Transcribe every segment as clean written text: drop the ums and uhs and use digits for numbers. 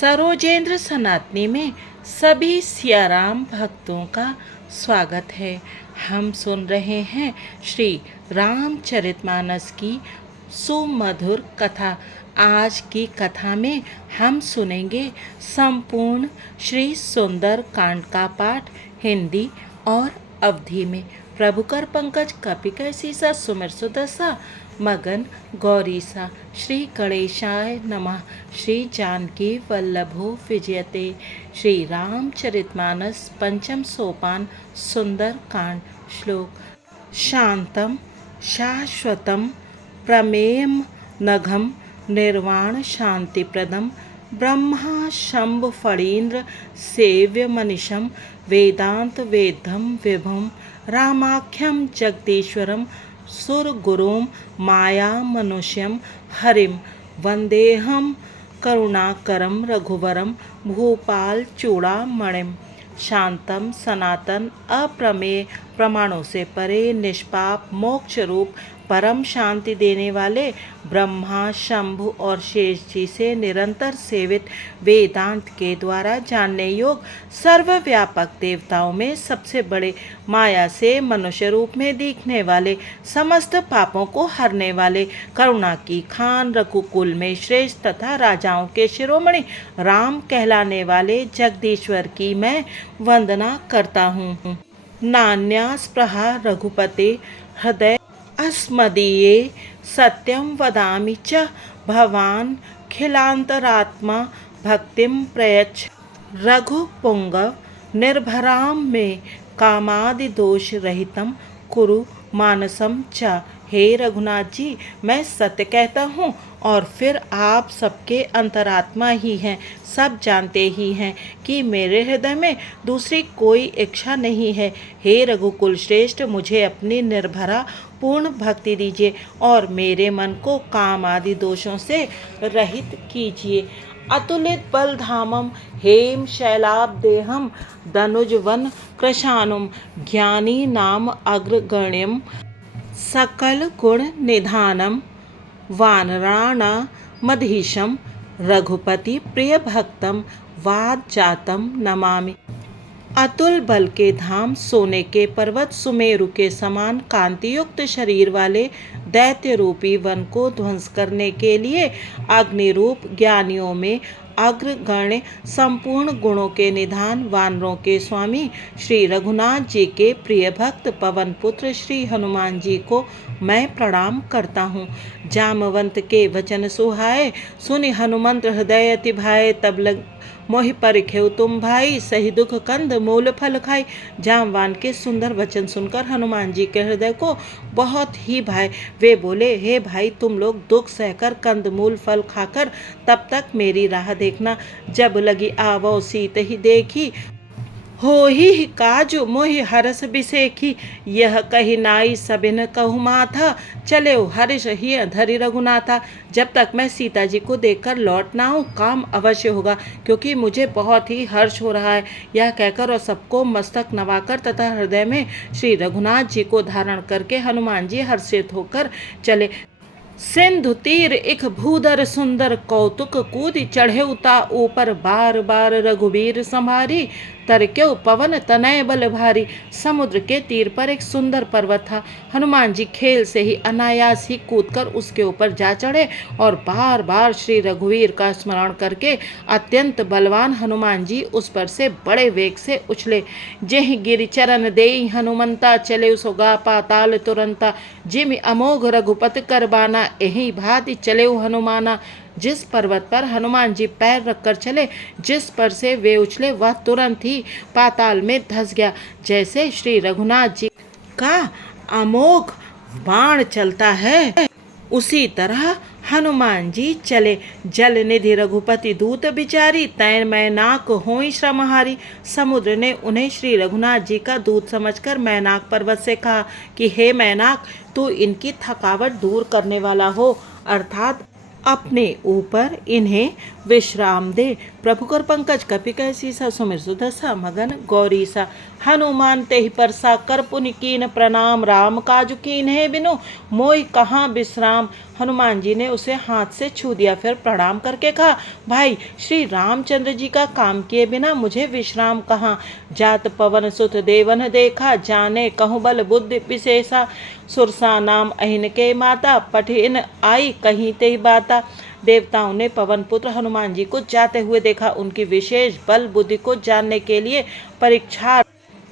सरोजेंद्र सनातनी में सभी सियाराम भक्तों का स्वागत है। हम सुन रहे हैं श्री रामचरितमानस की सुमधुर कथा। आज की कथा में हम सुनेंगे संपूर्ण श्री सुंदर कांड का पाठ हिंदी और अवधी में। प्रभुकर पंकज कपिकर सीसा सुमिर सुदसा मगन गौरीसा। श्री गणेशाय नमः। श्री जानकी वल्लभो विजयते। श्री रामचरितमानस पंचम सोपान सुंदर कांड। श्लोक। शांतम शाश्वतम प्रमेयम नघम निर्वाण शांतिप्रदम ब्रह्मा शंभ फणीन्द्र सेव्य मनीषम वेदांत वेदम विभुम रामाख्यम जगदीश्वरम सुरगुरुम माया मनुष्यम हरिम वंदेहम करुणाकरम रघुवरम भूपाल चूड़ामणिम। शांतम सनातन अप्रमेय प्रमाणों से परे निष्पाप मोक्ष रूप परम शांति देने वाले ब्रह्मा शंभु और शेष जी से निरंतर सेवित वेदांत के द्वारा जानने योग सर्वव्यापक देवताओं में सबसे बड़े माया से मनुष्य रूप में दिखने वाले समस्त पापों को हरने वाले करुणा की खान रघुकुल में श्रेष्ठ तथा राजाओं के शिरोमणि राम कहलाने वाले जगदीश्वर की मैं वंदना करता हूँ। नान्यास्पृहा रघुपते हृदय अस्मदीये सत्यं वदामि च भवान् खिलांतरात्मा भक्तिं प्रयच्छ रघुपुंगव निर्भरां मे कामादि दोष रहितं कुरु मानसम च। हे रघुनाथ जी, मैं सत्य कहता हूँ और फिर आप सबके अंतरात्मा ही हैं। सब जानते ही हैं कि मेरे हृदय में दूसरी कोई इच्छा नहीं है। हे रघुकुल श्रेष्ठ, मुझे अपनी निर्भरा पूर्ण भक्ति दीजिए और मेरे मन को काम आदि दोषों से रहित कीजिए। अतुलित बलधामम हेम शैलाब्देहम दनुजवन कृशानुम ज्ञानी नाम अग्रगण्यम सकल गुण निधानम वानराणामधीशम रघुपति प्रिय भक्तम वाद जातम नमामि। अतुल बल के धाम सोने के पर्वत सुमेरु के समान कांतियुक्त शरीर वाले दैत्य रूपी वन को ध्वंस करने के लिए अग्नि रूप ज्ञानियों में अग्रगण्य संपूर्ण गुणों के निधान वानरों के स्वामी श्री रघुनाथ जी के प्रिय भक्त पवन पुत्र श्री हनुमान जी को मैं प्रणाम करता हूँ। जामवंत के वचन सुहाए सुनि हनुमंत हृदय अति भाए तब लग मोहि परिखेउ तुम भाई सही दुख कंद मूल फल खाई। जामवान के सुंदर वचन सुनकर हनुमान जी के हृदय को बहुत ही भाए। वे बोले, हे भाई, तुम लोग दुख सहकर कंद मूल फल खाकर तब तक मेरी राह देखना। जब लगी आवो सीत ही देखी हो ही काजु मोहि हरस बिसेखी। यह कही नाई सबिन कहु माथा चले हर्ष ही धरि रघुनाथा। जब तक मैं सीता जी को देखकर लौट ना आऊँ काम अवश्य होगा, क्योंकि मुझे बहुत ही हर्ष हो रहा है। यह कहकर और सबको मस्तक नवाकर तथा हृदय में श्री रघुनाथ जी को धारण करके हनुमान जी हर्षित होकर चले। सिंधु तीर इक भूधर सुंदर कौतुक कूद चढ़े उता ऊपर बार बार रघुबीर संभारी तरक्यो पवन तनय बल भारी। समुद्र के तीर पर एक सुंदर पर्वत था। हनुमान जी खेल से ही अनायास ही कूदकर उसके ऊपर जा चढ़े और बार बार श्री रघुवीर का स्मरण करके अत्यंत बलवान हनुमान जी उस पर से बड़े वेग से उछले। जेहि गिरि चरण देई हनुमंता चले उसोगा पाताल तुरंता। जिमि अमोघ रघुपत करबाना यही भांति चले हनुमाना। जिस पर्वत पर हनुमान जी पैर रखकर चले, जिस पर से वे उछले, वह तुरंत ही पाताल में धंस गया। जैसे श्री रघुनाथ जी का अमोघ बाण चलता है, उसी तरह हनुमान जी चले। जल निधि रघुपति दूत बिचारी तैन मैनाक होई श्रमहारी। समुद्र ने उन्हें श्री रघुनाथ जी का दूत समझकर मैनाक पर्वत से कहा कि हे मैनाक, तू इनकी थकावट दूर करने वाला हो, अर्थात अपने ऊपर इन्हें विश्राम दे। प्रभु कर पंकज कपि कैसी सा सुमिर सुदशा मगन गौरी सा। हनुमान तेहि परसा कर पुनि कीन प्रणाम। राम काजु कीन है बिनु मोई कहाँ विश्राम। हनुमान जी ने उसे हाथ से छू दिया, फिर प्रणाम करके कहा, भाई श्री रामचंद्र जी का काम किए बिना मुझे विश्राम कहाँ। जात पवन सुत देवन देखा, जाने कहूँ बल बुद्धि विशेषा। सुरसा नाम अहिन के माता, पठिन आई कहीं ते बाता। देवताओं ने पवन पुत्र हनुमान जी को जाते हुए देखा। उनकी विशेष बल बुद्धि को जानने के लिए परीक्षा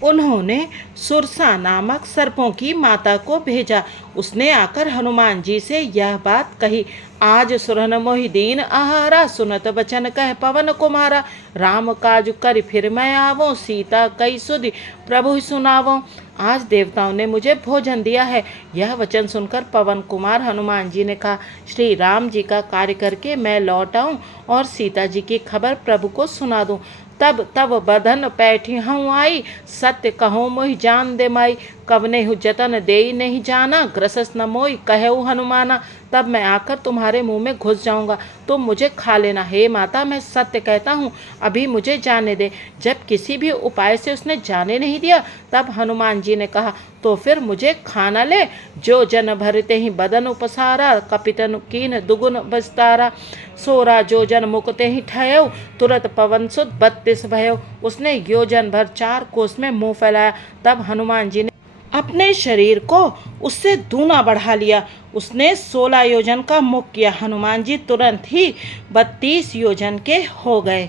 उन्होंने सुरसा नामक सर्पों की माता को भेजा। उसने आकर हनुमान जी से यह बात कही, आज सुरन मोहि दीन आहारा, सुनत बचन कह पवन कुमारा। राम काज कर फिर मैं आवो, सीता कई सुधि प्रभु सुनावो। आज देवताओं ने मुझे भोजन दिया है। यह वचन सुनकर पवन कुमार हनुमान जी ने कहा, श्री राम जी का कार्य करके मैं लौट आऊं और सीता जी की खबर प्रभु को सुना दूं। तब तब बदन पैठी हूँ आई, सत्य कहो मोहि जान दे माई। कवने हु जतन दे नहीं जाना, ग्रसस न मोई कहु हनुमाना। तब मैं आकर तुम्हारे मुंह में घुस जाऊंगा, तुम मुझे खा लेना। हे माता, मैं सत्य कहता हूँ, अभी मुझे जाने दे। जब किसी भी उपाय से उसने जाने नहीं दिया, तब हनुमान जी ने कहा, तो फिर मुझे खाना ले। जो जन भरते ही बदन उपसारा, कपितन कीन दुगुन बस्तारा। सोरा जो जन मुकते ही ठहयो, तुरत पवन सुत 32 भयो। उसने योजन भर 4 कोस में मुंह फैलाया। तब हनुमान जी ने अपने शरीर को उससे दूना बढ़ा लिया। उसने 16 योजन का मुख किया। हनुमान जी तुरंत ही 32 योजन के हो गए।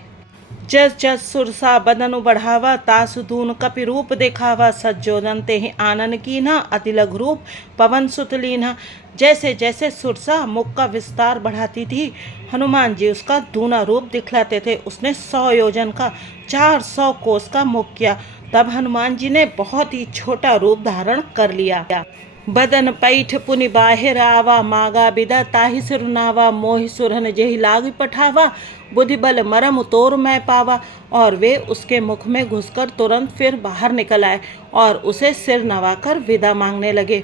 जस जस सुरसा बदन बढ़ावा, तासु दून कपि रूप दिखावा। सज्जोदन ते ही आनन कीन्हा, अति लघु रूप पवन सुत लीन्हा। जैसे जैसे सुरसा मुख का विस्तार बढ़ाती थी, हनुमान जी उसका दूना रूप दिखलाते थे। उसने 100 योजन का 400 कोस का मुख किया। तब हनुमान जी ने बहुत ही छोटा रूप धारण कर लिया। बदन पैठ पुनि बाहिर आवा, मागा बिदा ताहि सिरनावा। मोहि सुरन जेहि लाग पठावा, बुद्धि बल मरम तोर मैं पावा। और वे उसके मुख में घुसकर तुरंत फिर बाहर निकल आए और उसे सिर नवाकर विदा मांगने लगे।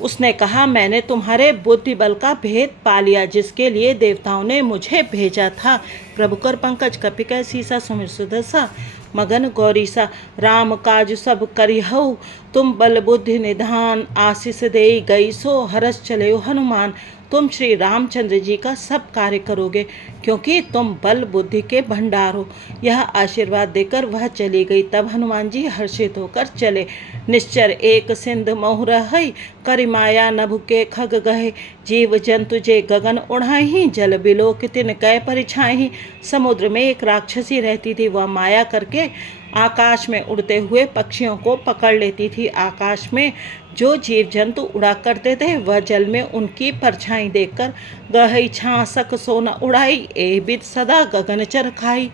उसने कहा, मैंने तुम्हारे बुद्धि बल का भेद पा लिया, जिसके लिए देवताओं ने मुझे भेजा था। प्रभु कर पंकज कपि कै सीसा सुमिर सुदशा मगन गौरी सा। राम काज सब करिहु, तुम बल बुद्धि निधान। आशीष दे गई सो हरस चले हनुमान। तुम श्री रामचंद्र जी का सब कार्य करोगे, क्योंकि तुम बल बुद्धि के भंडार हो। यह आशीर्वाद देकर वह चली गई। तब हनुमान जी हर्षित होकर चले। निश्चर एक सिंध मोह रहै, करि माया नभु के खग गहे। जीव जंतु जे गगन उड़ाही, जल बिलोक तिन कै परिछाही। समुद्र में एक राक्षसी रहती थी। वह माया करके आकाश में उड़ते हुए पक्षियों को पकड़ लेती थी। आकाश में जो जीव जंतु उड़ा करते थे, वह जल में उनकी परछाई देखकर गहई छासक सोन उड़ाई। ए बिद सदा गगनचर खाई।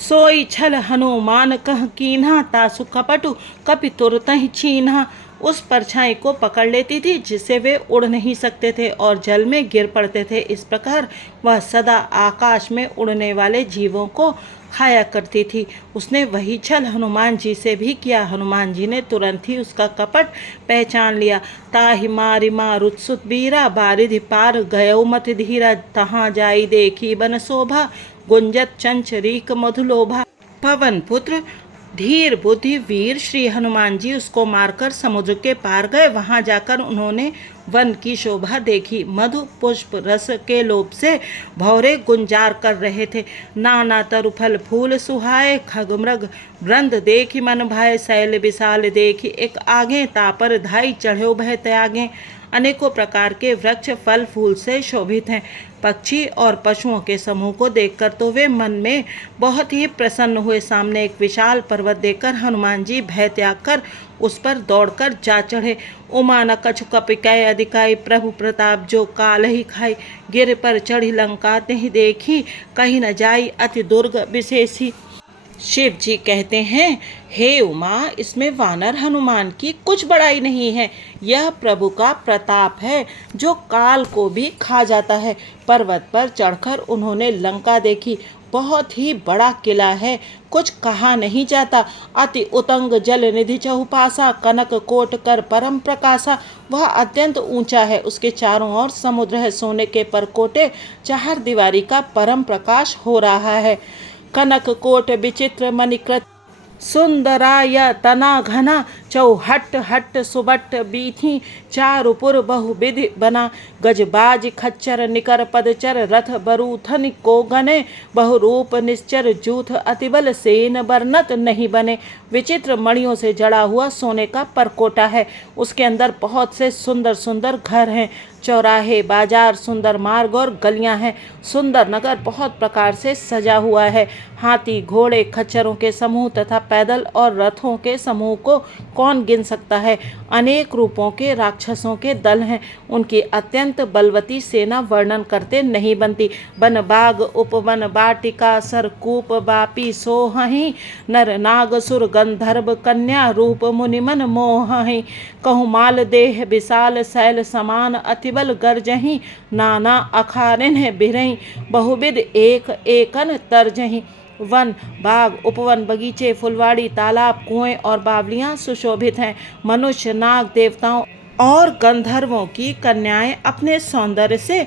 सोई छल हनुमान कह कीन्हा, तासु कपटु कपि तुरतहि छीन्हा। उस परछाई को पकड़ लेती थी, जिससे वे उड़ नहीं सकते थे और जल में गिर पड़ते थे। इस प्रकार वह सदा आकाश में उड़ने वाले जीवों को खाया करती थी। उसने वही छल हनुमान जी से भी किया। हनुमान जी ने तुरंत ही उसका कपट पहचान लिया। ताहि मारि मारुत्सुत बीरा, बारिधि पार गयो मत धीरा। तहाँ जाई देखी बन शोभा, गुंजत चंचरीक मधुलोभा। पवन पुत्र धीर बुद्धि वीर श्री हनुमान जी उसको मारकर समुद्र के पार गए। वहां जाकर उन्होंने वन की शोभा देखी। मधु पुष्प रस के लोभ से भौरे गुंजार कर रहे थे। नाना तरु फल फूल सुहाए, खग मृग वृंद देखी मन भाए। शैल विशाल देखी एक आगे, तापर धाई चढ़ो भय त्यागे। अनेकों प्रकार के वृक्ष फल फूल से शोभित हैं। पक्षी और पशुओं के समूह को देखकर तो वे मन में बहुत ही प्रसन्न हुए। सामने एक विशाल पर्वत देखकर हनुमान जी भय त्याग कर उस पर दौड़कर जा चढ़े। उमा न कछु कपि कै अधिकाई, प्रभु प्रताप जो काल ही खाई। गिर पर चढ़ी लंका तेहि देखी, कहीं न जाई अति दुर्ग विशेषी। शिव जी कहते हैं, हे उमा, इसमें वानर हनुमान की कुछ बड़ाई नहीं है। यह प्रभु का प्रताप है जो काल को भी खा जाता है। पर्वत पर चढ़कर उन्होंने लंका देखी। बहुत ही बड़ा किला है, कुछ कहा नहीं जाता। अति उतंग जल निधि चहुपासा, कनक कोट कर परम प्रकाशा। वह अत्यंत ऊंचा है, उसके चारों ओर समुद्र है, सोने के परकोटे, चार दीवारी का परम प्रकाश हो रहा है। कनक कोट विचित्र मणिकृत, सुंदराय तना घना, चौहट हट सुबट बीथी, चारुपुर बहुविधि बना। गजबाज खच्चर निकर पदचर, रथ बरूथन को गने, बहुरूप निश्चर जूथ, अतिबल सेन बरनत नहीं बने। विचित्र मणियों से जड़ा हुआ सोने का परकोटा है, उसके अंदर बहुत से सुंदर सुंदर घर हैं, चौराहे, बाजार, सुंदर मार्ग और गलियां हैं। सुंदर नगर बहुत प्रकार से सजा हुआ है। हाथी, घोड़े, खच्चरों के समूह तथा पैदल और रथों के समूह को कौन गिन सकता है। अनेक रूपों के राक्षसों के दल हैं, उनकी अत्यंत बलवती सेना वर्णन करते नहीं बनती। वन बाग उपवन बाटिका, सरकूप बापी सोहहि, नर नाग सुर गंधर्व कन्या, रूप मुनिमन मोहहि। कहूँ माल देह विशाल शैल समान, अतिबल गर्जहि, नाना अखारिन बिरहि, बहुविध एक एकन तर्जहि। वन, बाग, उपवन, बगीचे, फुलवाड़ी, तालाब, कुएं और बावलियां सुशोभित हैं। मनुष्य, नाग, देवताओं और गंधर्वों की कन्याएं अपने सौंदर्य से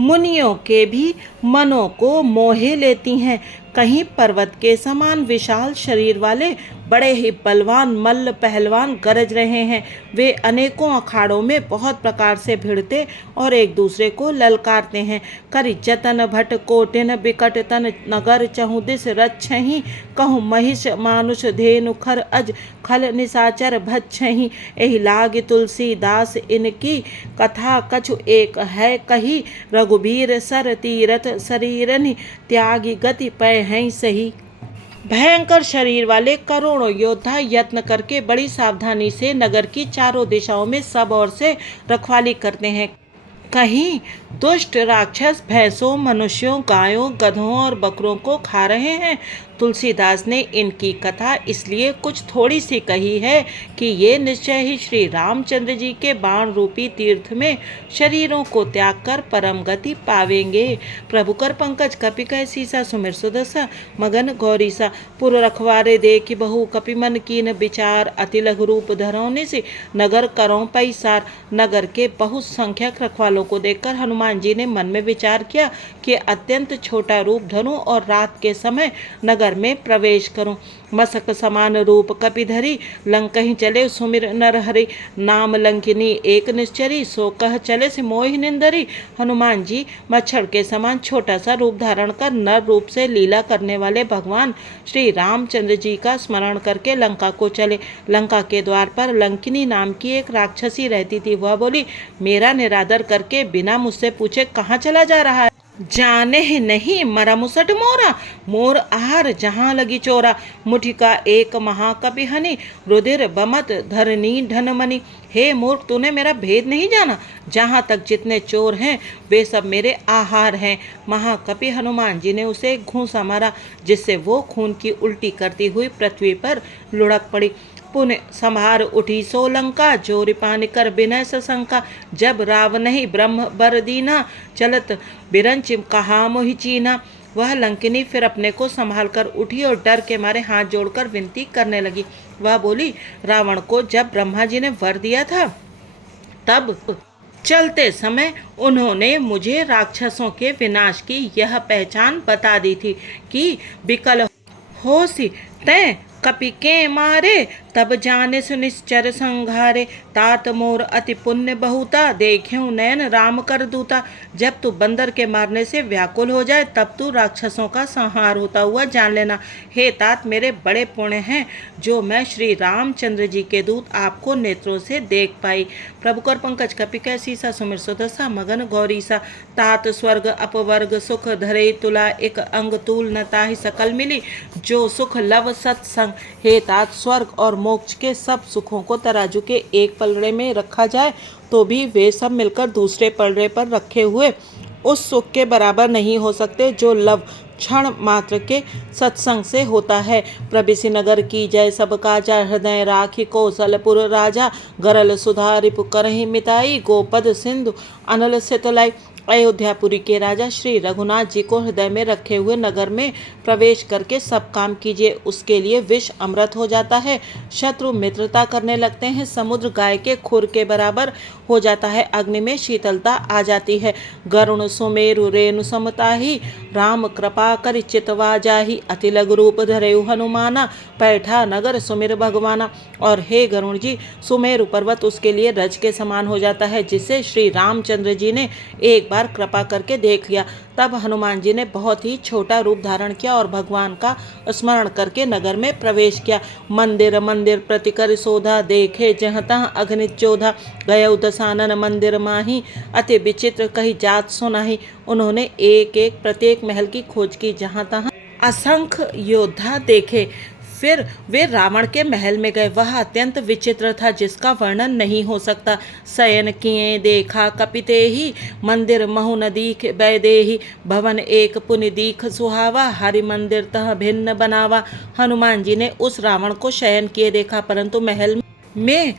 मुनियों के भी मनों को मोहे लेती हैं। कहीं पर्वत के समान विशाल शरीर वाले बड़े ही बलवान मल्ल पहलवान गरज रहे हैं। वे अनेकों अखाड़ों में बहुत प्रकार से भिड़ते और एक दूसरे को ललकारते हैं। करि जतन भट कोटिन बिकट तन, नगर चहुदिस रच्छहि, कहूँ महिष मानुष धेनु खर अज, खल निशाचर भच्छहि। एहि लाग तुलसीदास इनकी, कथा कछु एक है कही, रघुबीर सर तीरथ शरीरनि, त्यागी गति पै हैं सही। भयंकर शरीर वाले करोड़ों योद्धा यत्न करके बड़ी सावधानी से नगर की चारों दिशाओं में सब ओर से रखवाली करते हैं। कहीं दुष्ट राक्षस भैंसों, मनुष्यों, गायों, गधों और बकरों को खा रहे हैं। तुलसीदास ने इनकी कथा इसलिए कुछ थोड़ी सी कही है कि ये निश्चय ही श्री रामचंद्र जी के बाण रूपी तीर्थ में शरीरों को त्याग कर परम गति पावेंगे। प्रभु कर पंकज कपि कह सीसा, सुमिर सुदसा मगन गौरीसा। पुर रखवारे देखि बहु कपि मन कीन विचार, अति लघु रूप धरौने से नगर करों पैसार। नगर के बहुत संख्यक रखवालों को देखकर हनुमान जी ने मन में विचार किया कि अत्यंत छोटा रूप धरूं और रात के समय नगर में प्रवेश करूं। मसक समान रूप कपिधरी, लंकहि चले सुमिर नरहरि, नाम लंकिनी एक निश्चरी, सो कह चले से मोहि निंदरी। हनुमान जी मच्छर के समान छोटा सा रूप धारण कर नर रूप से लीला करने वाले भगवान श्री रामचंद्र जी का स्मरण करके लंका को चले। लंका के द्वार पर लंकिनी नाम की एक राक्षसी रहती थी। वह बोली, मेरा निरादर करके बिना मुझसे पूछे कहाँ चला जा रहा है? जाने ही नहीं मरा मुसट मोरा, मोर आहार जहाँ लगी चोरा। मुठि का एक महाकपि हनि, रुधिर बमत धरनी धनमणि। हे मूर्ख, तूने मेरा भेद नहीं जाना। जहाँ तक जितने चोर हैं वे सब मेरे आहार हैं। महाकपि हनुमान जी ने उसे घूंसा मारा, जिससे वो खून की उल्टी करती हुई पृथ्वी पर लुढ़क पड़ी। पुण्य संभार उठी सो लंका, जोरि पान कर विनय सशंका। जब रावण ही ब्रह्म बर दीना, चलत बिरंच कहा मोहि चीना। वह लंकिनी फिर अपने को संभाल कर उठी और डर के मारे हाथ जोड़कर विनती करने लगी। वह बोली, रावण को जब ब्रह्मा जी ने वर दिया था तब चलते समय उन्होंने मुझे राक्षसों के विनाश की यह पहचान बता दी थी कि विकल होसी तै कपि के मारे, तब जाने सुनिश्चर संघारे। तात मोर अति पुण्य बहुता, देख्यूं नयन राम कर दूता। जब तू बंदर के मारने से व्याकुल हो जाए तब तू राक्षसों का संहार होता हुआ जान लेना। हे तात, मेरे बड़े पुण्य हैं जो मैं श्री रामचंद्र जी के दूत आपको नेत्रों से देख पाई। प्रभु कर पंकज कपि कह सीसा, सुमिर सुदसा मगन गौरीसा। तात स्वर्ग अपवर्ग सुख धरे तुला, एक अंग तूल न ताहि सकल मिली, जो सुख लव सत्संग। हे तात, स्वर्ग और मोक्ष के सब सुखों को तराजू के एक पलड़े में रखा जाए तो भी वे सब मिलकर दूसरे पलड़े पर रखे हुए उस सुख के बराबर नहीं हो सकते जो लव क्षण मात्र के सत्संग से होता है। प्रभृति नगर की जय, सब काजा हृदय राखी, कौशलपुर राजा गरल सुधा रिपु करहि मिताई, गोपद सिंधु अनल से तुलाई। अयोध्यापुरी के राजा श्री रघुनाथ जी को हृदय में रखे हुए नगर में प्रवेश करके सब काम कीजिए, उसके लिए विष अमृत हो जाता है। शत्रु मित्रता करने लगते हैं, समुद्र गाय के खुर के बराबर हो जाता है, अग्नि में शीतलता आ जाती है। गरुण सुमेरु रेणु समताही, राम कृपा कर चितवा जाही, अति लघु रूप धरेउ हनुमाना, पैठा नगर सुमिर भगवाना। और हे गरुण जी, सुमेरु पर्वत उसके लिए रज के समान हो जाता है, जिसे श्री रामचंद्र जी ने एक बार कृपा करके देख लिया। तब हनुमान जी ने बहुत ही छोटा रूप धारण किया और भगवान का स्मरण करके नगर में प्रवेश किया। मंदिर मंदिर प्रतिकर शोधा, देखे जहाँ तहाँ अग्नित चोधा, गय दसानन मंदिर माही, अति विचित्र कही जात सुनाही। उन्होंने एक एक प्रत्येक महल की खोज की, जहाँ तहाँ असंख्य योद्धा देखे। फिर वे रावण के महल में गए। वह अत्यंत विचित्र था, जिसका वर्णन नहीं हो सकता। शयन किए देखा कपिते ही, मंदिर महु न दीख बैदेही, भवन एक पुनि दीख सुहावा, हरि मंदिर तह भिन्न बनावा। हनुमान जी ने उस रावण को शयन किए देखा, परंतु महल में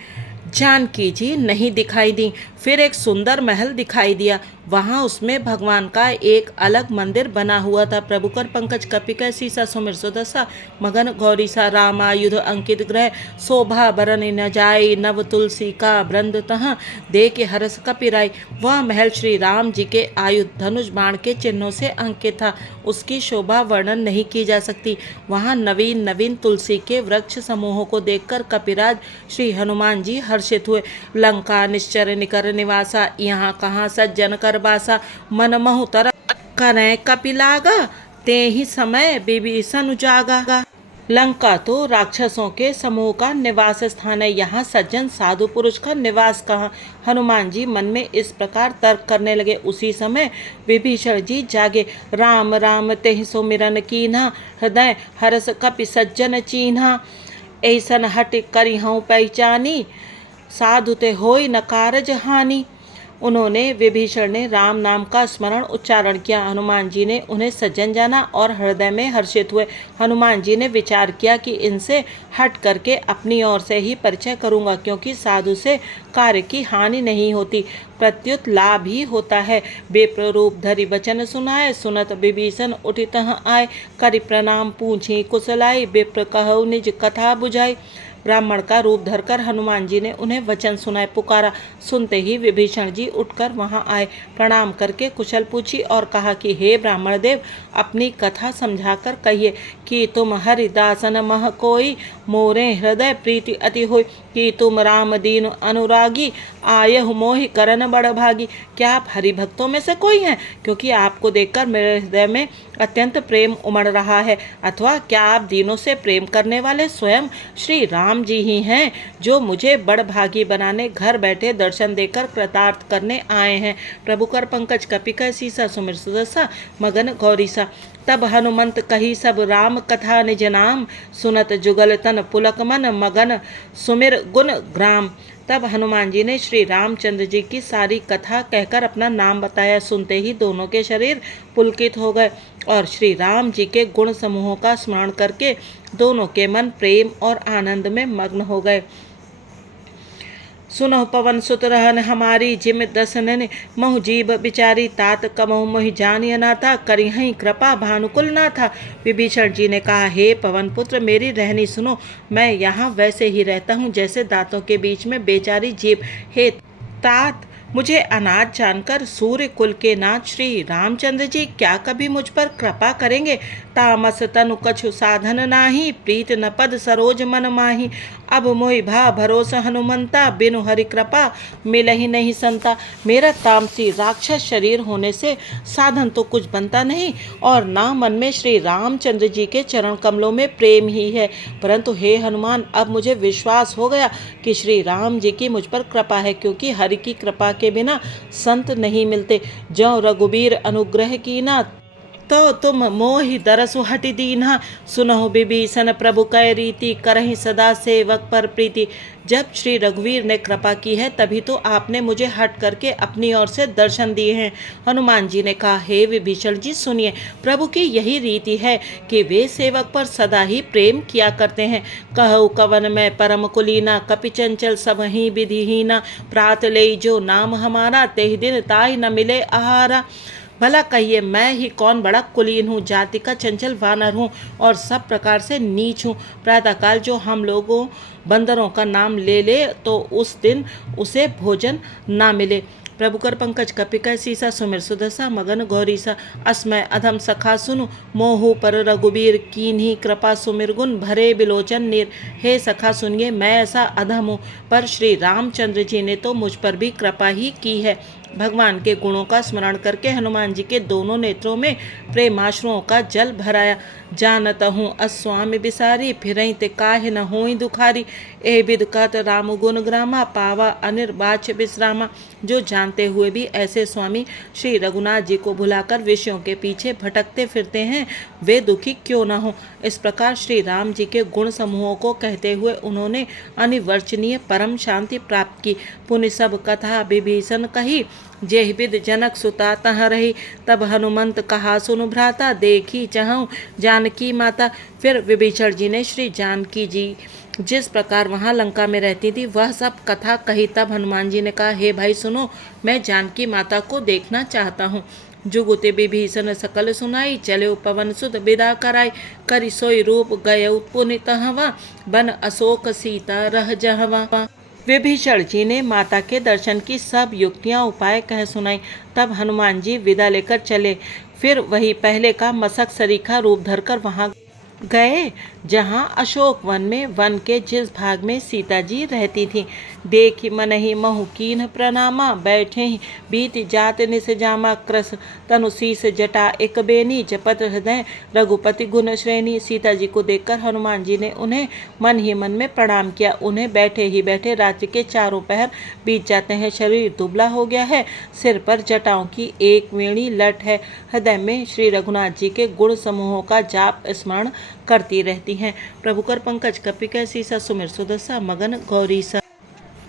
जानकी जी नहीं दिखाई दी। फिर एक सुंदर महल दिखाई दिया, वहां उसमें भगवान का एक अलग मंदिर बना हुआ था। प्रभुकर पंकज कपिकै सीसा सुमिर सुदशा, मगन गौरीसा रामायुध अंकित ग्रह, शोभा बरन न जाय, नव तुलसी का वृंद तह, देख हरस कपिराई। वह महल श्री राम जी के आयुध धनुष बाण के चिन्हों से अंकित था, उसकी शोभा वर्णन नहीं की जा सकती। वहां नवीन नवीन तुलसी के वृक्ष समूहों को देखकर कपिराज श्री हनुमान जी हर्षित हुए। लंका निश्चर निकर निवासा, यहाँ कहाँ सज्जन कर बासा, मन महु तर करें कपिलागा, ते ही समय विभीषण जागा। लंका तो राक्षसों के समूह का निवास स्थान है, यहाँ सज्जन साधु पुरुष का निवास कहाँ। हनुमान जी मन में इस प्रकार तर्क करने लगे। उसी समय विभीषण जी जागे। राम राम तेहि सुमिरन कीन्हा, हृदय हरस कपि सज्जन चीन्हा, ऐसन हट करी हूँ पहचानी, साधु ते होय न कारज हानि। उन्होंने विभीषण ने राम नाम का स्मरण उच्चारण किया। हनुमान जी ने उन्हें सज्जन जाना और हृदय में हर्षित हुए। हनुमान जी ने विचार किया कि इनसे हट करके अपनी ओर से ही परिचय करूंगा, क्योंकि साधु से कार्य की हानि नहीं होती, प्रत्युत लाभ ही होता है। विप्र रूप धरि वचन सुनाए, सुनत विभीषण उठि तहाँ आए, करि प्रणाम पूछी कुशलाई, विप्र कहु निज कथा बुझाई। ब्राह्मण का रूप धरकर हनुमान जी ने उन्हें वचन सुनाए, पुकारा। सुनते ही विभीषण जी उठकर वहां आए, प्रणाम करके कुशल पूछी और कहा कि हे ब्राह्मण देव, अपनी कथा समझाकर कहिए कि तुम हरिदासन मह कोई, मोरे हृदय प्रीति अति होई, कि तुम राम दीन अनुरागी, आयहु मोहि करन बड़ भागी। क्या आप हरिभक्तों में से कोई हैं? क्योंकि आपको देखकर मेरे हृदय में अत्यंत प्रेम उमड़ रहा है। अथवा क्या आप दीनों से प्रेम करने वाले स्वयं श्री राम जी ही हैं, जो मुझे बड़ भागी बनाने घर बैठे दर्शन देकर कृतार्थ करने आए हैं। प्रभुकर पंकज कपिकै सीसा सुमिर सुदशा, मगन गौरीसा। तब हनुमंत कही सब राम कथा निज नाम, सुनत जुगल तन पुलक मन, मगन सुमिर गुण ग्राम। तब हनुमान जी ने श्री रामचंद्र जी की सारी कथा कहकर अपना नाम बताया। सुनते ही दोनों के शरीर पुलकित हो गए और श्री राम जी के गुण समूहों का स्मरण करके दोनों के मन प्रेम और आनंद में मग्न हो गए। सुनो पवन सुत रहन हमारी, जिम दसनन महु जीव बिचारी, तात कमहु मोहि जानिय नाथा, करी हई कृपा भानुकुल नाथा। विभीषण जी ने कहा, हे पवन पुत्र, मेरी रहनी सुनो। मैं यहाँ वैसे ही रहता हूँ जैसे दांतों के बीच में बेचारी जीव। हे तात, मुझे अनाथ जानकर सूर्य कुल के नाथ श्री रामचंद्र जी क्या कभी मुझ पर कृपा करेंगे? तामस तनु कछु साधन नाही, प्रीत न पद सरोज मन माही। अब मोहि भा भरोसा हनुमंता, बिनु हरि कृपा मिलहि नहीं संता। मेरा तामसी राक्षस शरीर होने से साधन तो कुछ बनता नहीं और ना मन में श्री रामचंद्र जी के चरण कमलों में प्रेम ही है। परंतु हे हनुमान, अब मुझे विश्वास हो गया कि श्री राम जी की मुझ पर कृपा है, क्योंकि हरि की कृपा के बिना संत नहीं मिलते। ज्यों रघुबीर अनुग्रह कीना, तो तुम मोहि दरसु हटि दीन्हा, सुनहु विभीषण प्रभु कै रीति, करहि सदा सेवक पर प्रीति। जब श्री रघुवीर ने कृपा की है तभी तो आपने मुझे हट करके अपनी ओर से दर्शन दिए हैं। हनुमान जी ने कहा, हे विभीषण जी सुनिए, प्रभु की यही रीति है कि वे सेवक पर सदा ही प्रेम किया करते हैं। कहु कवन में परम कुलीना, कपि चंचल सब ही विधिहीना, प्रात ले जो नाम हमारा, तेहि दिन ताहि न मिले आहारा। भला कहिए, मैं ही कौन बड़ा कुलीन हूँ, जाति का चंचल वानर हूँ और सब प्रकार से नीच हूँ। प्रातःकाल जो हम लोगों बंदरों का नाम ले ले तो उस दिन उसे भोजन ना मिले। प्रभु कर पंकज कपिकै सीसा, सुमिर सुदशा मगन गौरीसा। अस्मय अधम सखा सुनु, मोहु पर रघुबीर, कीन्ही कृपा सुमिर गुण, भरे बिलोचन नीर। हे सखा सुनिए, मैं ऐसा अधम हूँ, पर श्री रामचंद्र जी ने तो मुझ पर भी कृपा ही की है। भगवान के गुणों का स्मरण करके हनुमान जी के दोनों नेत्रों में प्रेमाश्रुओं का जल भराया। जानत हूँ अस्वामी बिसारी, फिरई ते काहे न होई दुखारी। ए विद कहत राम गुण ग्रामा, पावा अनिर्वाच्य विश्रामा। जो जानते हुए भी ऐसे स्वामी श्री रघुनाथ जी को भुलाकर विषयों के पीछे भटकते फिरते हैं, वे दुखी क्यों न हो। इस प्रकार श्री राम जी के गुण समूहों को कहते हुए उन्होंने अनिवर्चनीय परम शांति प्राप्त की। पुनि सब कथा विभीषण कही, जेहि विद जनक सुता तहाँ रही। तब हनुमंत कहा, सुनु भ्राता, देखी चाहूँ जानकी माता। फिर विभीषण जी ने श्री जानकी जी जिस प्रकार वहाँ लंका में रहती थी वह सब कथा कही। तब हनुमान जी ने कहा, हे भाई सुनो, मैं जानकी माता को देखना चाहता हूँ। जुगुते विभीषण सकल सुनाई, चले पवन सुत विदा कराई। करि सोई रूप गय पुनि तहवा, बन अशोक सीता रह जहवा। विभीषण जी ने माता के दर्शन की सब युक्तियां उपाय कह सुनाई। तब हनुमान जी विदा लेकर चले। फिर वही पहले का मसक सरीखा रूप धरकर वहां गए जहाँ अशोक वन में वन के जिस भाग में सीता जी रहती थी। देखि मनहि महु कीन्ह प्रणामा, बैठे ही बीत जात निस जामा। क्रस तनु शीस जटा एक बेनी, जपत हृदय रघुपति गुण श्रेणी। सीता जी को देखकर हनुमान जी ने उन्हें मन ही मन में प्रणाम किया। उन्हें बैठे ही बैठे रात्रि के चारों पहर बीत जाते हैं। शरीर दुबला हो गया है, सिर पर जटाओं की एक वेणी लट है। हृदय में श्री रघुनाथ जी के गुण समूहों का जाप स्मरण करती रहती हैं। प्रभु कर पंकज कपिकै सीसा, सुमिर सुदशा मगन गौरीसा।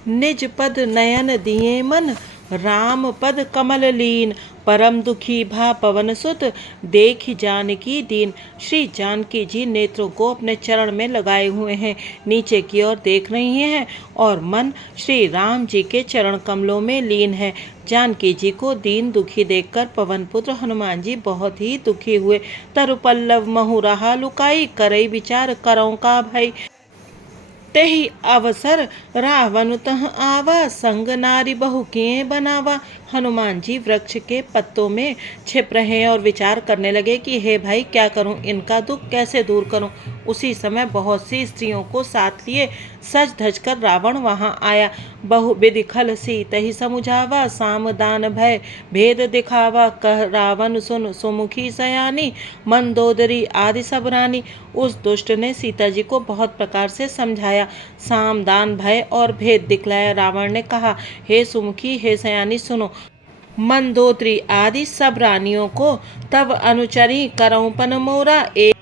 निज पद नयन दिए मन, राम पद कमल लीन। परम दुखी भा पवन सुत, देखि जानकी दीन। श्री जानकी जी नेत्रों को अपने चरण में लगाए हुए हैं, नीचे की ओर देख रही हैं और मन श्री राम जी के चरण कमलों में लीन है। जानकी जी को दीन दुखी देखकर पवन पुत्र हनुमान जी बहुत ही दुखी हुए। तरु पल्लव महु रहा लुकाई, करई विचार करौ का भई। तेहि अवसर रावण तह आवा, संग नारी बहु किए बनावा। हनुमान जी वृक्ष के पत्तों में छिप रहे और विचार करने लगे कि हे भाई, क्या करूं, इनका दुख कैसे दूर करूं। उसी समय बहुत सी स्त्रियों को साथ लिए सज धज कर रावण वहां आया। बहु विधि खल सी तहि समुझावा, साम दान भय भेद दिखावा। कह रावण सुन सुमुखी सयानी, मंदोदरी आदि सब रानी। उस दुष्ट ने सीता जी को बहुत प्रकार से समझाया, साम दान भय और भेद दिखलाया। रावण ने कहा, हे सुमुखी, हे सयानी सुनो, मंदोदरी आदि सब रानियों को तब अनुचरी करऊपन मोरा। एक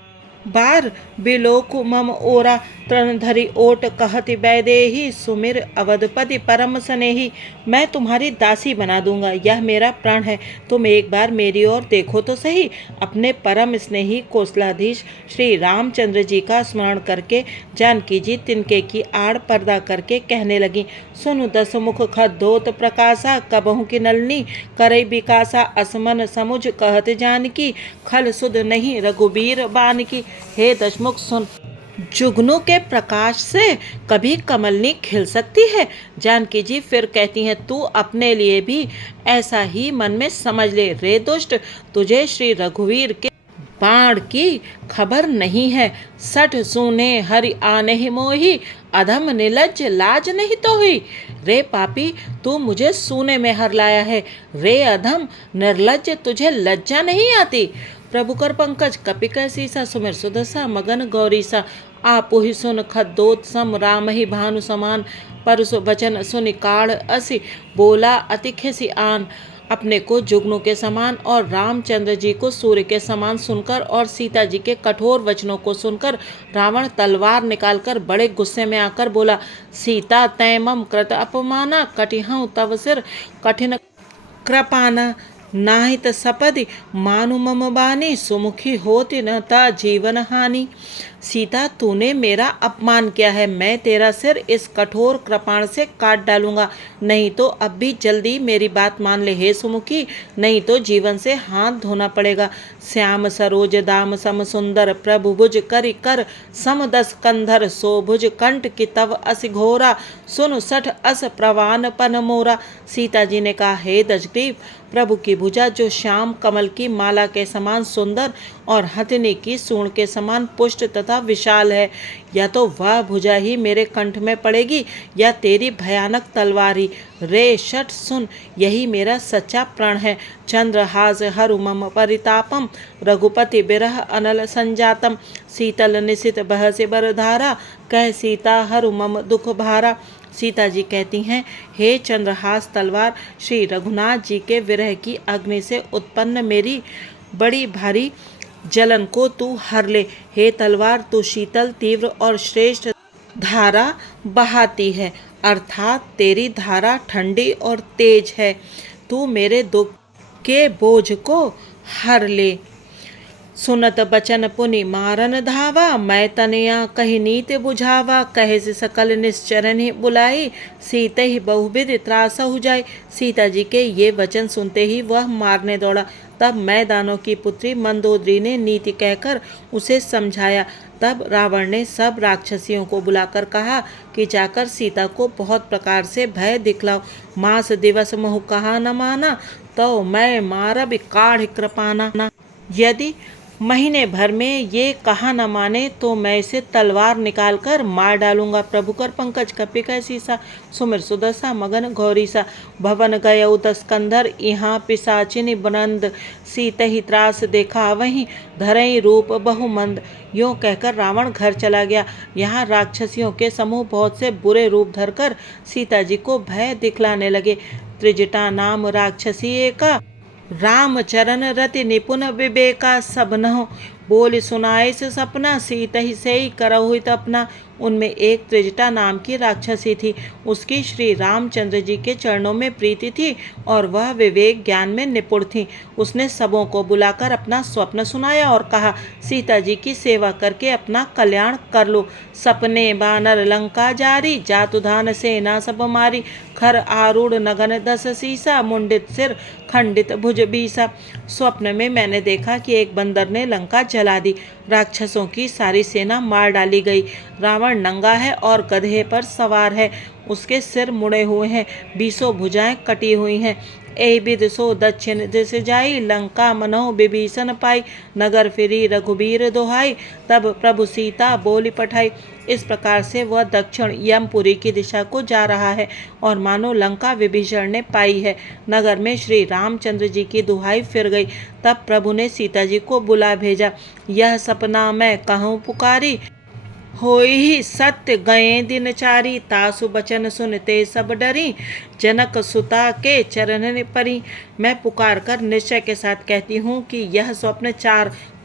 बार बिलोकु मम ओरा, तृण धरि ओट कहति वैदेही, सुमिर अवधपति परम स्नेही। मैं तुम्हारी दासी बना दूंगा, यह मेरा प्रण है। तुम एक बार मेरी ओर देखो तो सही। अपने परम स्नेही कौशलाधीश श्री रामचंद्र जी का स्मरण करके जानकी जी तिनके की आड़ पर्दा करके कहने लगी, सुनु दस मुख खद्दोत प्रकाशा, कबहु की नलनी करई विकासा। असमन समुझ कहत जानकी, खल सुध नहीं रघुबीर बान की। हे दशमुख सुन, जुगनू के प्रकाश से कभी कमलनी खिल सकती है। जानकी जी फिर कहती हैं, तू अपने लिए भी ऐसा ही मन में समझ ले। रे दुष्ट, तुझे श्री रघुवीर के बाण की खबर नहीं है। सठ सुने हरि आने मोही, अधम निलज्ज लाज नहीं तो हुई। रे पापी, तू मुझे सूने में हर लाया है। रे अधम निर्लज्ज, तुझे लज्जा नहीं आती। प्रभु कर पंकज कपिकै सीसा, सुमिर सुदशा मगन गौरीसा। आपु ही सुन खद्दोत सम, राम ही भानु समान। परसु वचन सुनि काढ़ असि, बोला अति खिसि आन। अपने को जुगनू के समान और रामचंद्र जी को सूर्य के समान सुनकर और सीता जी के कठोर वचनों को सुनकर रावण तलवार निकालकर बड़े गुस्से में आकर बोला, सीता तै मम कृत अपमाना कटिहं तव सिर कठिन कृपाना नाहित सपदि मानु मम बानी सुमुखी होति न ता जीवन हानि। सीता तूने मेरा अपमान किया है, मैं तेरा सिर इस कठोर कृपाण से काट डालूंगा, नहीं तो अब भी जल्दी मेरी बात मान ले हे सुमुखी, नहीं तो जीवन से हाथ धोना पड़ेगा। श्याम सरोज दाम सम सुंदर प्रभु भुज करि कर सम दस कंधर सो भुज कंठ की तव अस घोरा सुन सठ अस प्रवान पन मोरा। सीता जी ने कहा, हे दशग्रीव, प्रभु की भुजा जो श्याम कमल की माला के समान सुंदर और हथिनी की सूंड के समान पुष्ट तथा विशाल है, या तो वह भुजा ही मेरे कंठ में पड़ेगी या तेरी भयानक तलवारी। रे शट सुन, यही मेरा सच्चा प्रण है। चंद्रहास हरु मम परितापम रघुपति बिरह अनल संजातम शीतल निशित बहसे बरधारा कह सीता हरु मम दुख भारा। सीता जी कहती हैं, हे चंद्रहास तलवार, श्री रघुनाथ जी के विरह की अग्नि से उत्पन्न मेरी बड़ी भारी जलन को तू हर ले। हे तलवार, तू शीतल तीव्र और श्रेष्ठ धारा बहाती है, अर्थात तेरी धारा ठंडी और तेज है। तू मेरे दुख के बोझ को हर ले। सुनत बचन पुनि मारन धावा मैं तनया कही नीत बुझावा कहे से सकल निश्चरण ही बुलाई सीते ही बहुविध त्रास हो जाए। सीता जी के ये वचन सुनते ही वह मारने दौड़ा। तब मैदानों की पुत्री मंदोदरी ने नीति कहकर उसे समझाया। तब रावण ने सब राक्षसियों को बुलाकर कहा कि जाकर सीता को बहुत प्रकार से भय दिखलाओ। मास दिवस मोह कहा न माना तो मैं मारब काढ़ कृपाना। यदि महीने भर में ये कहा न माने तो मैं इसे तलवार निकाल कर मार डालूंगा। प्रभु कर पंकज कपि कै सीसा सुमिर सुदशा मगन गौरी सा भवन गय दस्कंधर यहाँ पिसाचिनी बनंद सीत ही त्रास देखा वहीं धरई रूप बहुमंद। यों कहकर रावण घर चला गया। यहाँ राक्षसियों के समूह बहुत से बुरे रूप धरकर सीता जी को भय दिखलाने लगे। त्रिजटा नाम राक्षसी एका रामचरण रति निपुण विवेका सबनहु बोल सुनाए से सपना सीत ही से ही करहु अपना। उनमें एक त्रिजटा नाम की राक्षसी थी। उसकी श्री रामचंद्र जी के चरणों में प्रीति थी और वह विवेक ज्ञान में निपुण थी। उसने सबों को बुलाकर अपना स्वप्न सुनाया और कहा, सीता जी की सेवा करके अपना कल्याण कर लो। सपने बानर लंका जारी जातुधान सेना सब मारी खर आरूढ़ नगन दस सीसा मुंडित सिर खंडित भुज बीसा। स्वप्न में मैंने देखा कि एक बंदर ने लंका जला दी, राक्षसों की सारी सेना मार डाली गई। रावण नंगा है और गधे पर सवार है, उसके सिर मुड़े हुए हैं, 20 भुजाएं कटी हुई हैं। ए विद सो दक्षिण दिश जाई लंका मनहु विभीषण पाई नगर फिरी रघुबीर दोहाई तब प्रभु सीता बोली पठाई। इस प्रकार से वह दक्षिण यमपुरी की दिशा को जा रहा है और मानो लंका विभीषण ने पाई है। नगर में श्री रामचंद्र जी की दुहाई फिर गई। तब प्रभु ने सीता जी को बुला भेजा। यह सपना मैं कहूँ पुकारी होई ही सत्य गए दिनचारी तासु बचन सुनते सब डरी जनक सुता के चरण परी। मैं पुकार कर निश्चय के साथ कहती हूँ कि यह स्वप्न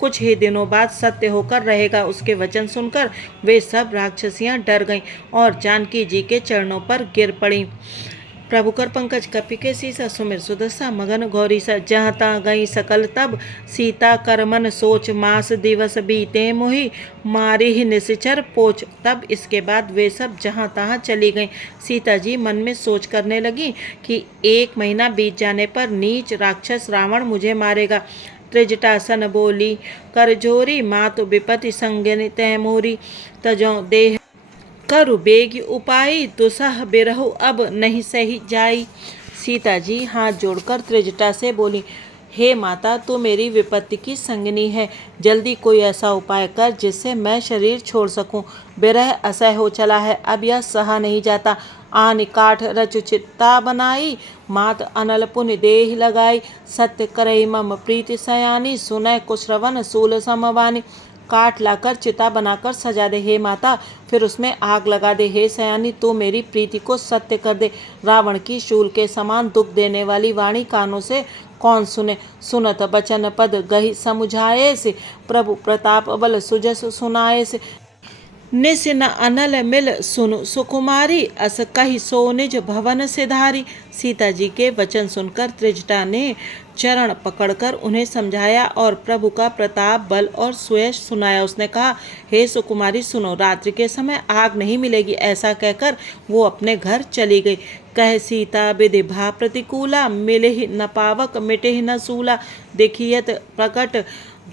कुछ ही दिनों बाद सत्य होकर रहेगा। उसके वचन सुनकर वे सब राक्षसियाँ डर गईं और जानकी जी के चरणों पर गिर पड़ीं। प्रभु कर पंकज कपि के सीसा सुमिर सुदशा मगन गौरी सा जहाँ तहाँ गई सकल तब सीता कर मन सोच मास दिवस बीते मोहि मारी ही निश्चर पोच। तब इसके बाद वे सब जहाँ तहाँ चली गईं। सीता जी मन में सोच करने लगी कि 1 महीना बीत जाने पर नीच राक्षस रावण मुझे मारेगा। त्रिजटासन बोली कर जोरी मातु विपति संगनि तै मोरी तजो देह करु बेग उपाई दुसह बिरहु अब नहीं सही जाई। सीता जी हाथ जोड़कर त्रिजटा से बोली, हे माता, तू मेरी विपत्ति की संगिनी है, जल्दी कोई ऐसा उपाय कर जिससे मैं शरीर छोड़ सकूं। बिरह असह्य हो चला है, अब यह सहा नहीं जाता। आन काठ रचु चित्ता बनाई मात अनल पुनि देह लगाई सत्य करई मम प्रीति सयानी सुनय कुश्रवन सूल समवानी। काठ लाकर चिता बनाकर सजा दे हे माता, फिर उसमें आग लगा दे। हे सयानी, तू मेरी प्रीति को सत्य कर दे। रावण की शूल के समान दुख देने वाली वाणी कानों से कौन सुने। सुनत बचन पद गही समुझाए से, प्रभु प्रताप बल सुजस सुनाए से। निस न अनल मिल सुनु सुकुमारी, अस कही सो निज भवन से धारी। सीता जी के वचन सुनकर त्रिजटा ने चरण पकड़कर उन्हें समझाया और प्रभु का प्रताप बल और सुयश सुनाया। उसने कहा, हे सुकुमारी सुनो, रात्रि के समय आग नहीं मिलेगी। ऐसा कहकर वो अपने घर चली गई। कह सीता विधि भा प्रतिकूला, मिले न पावक मिटे न सूला। देखियत प्रकट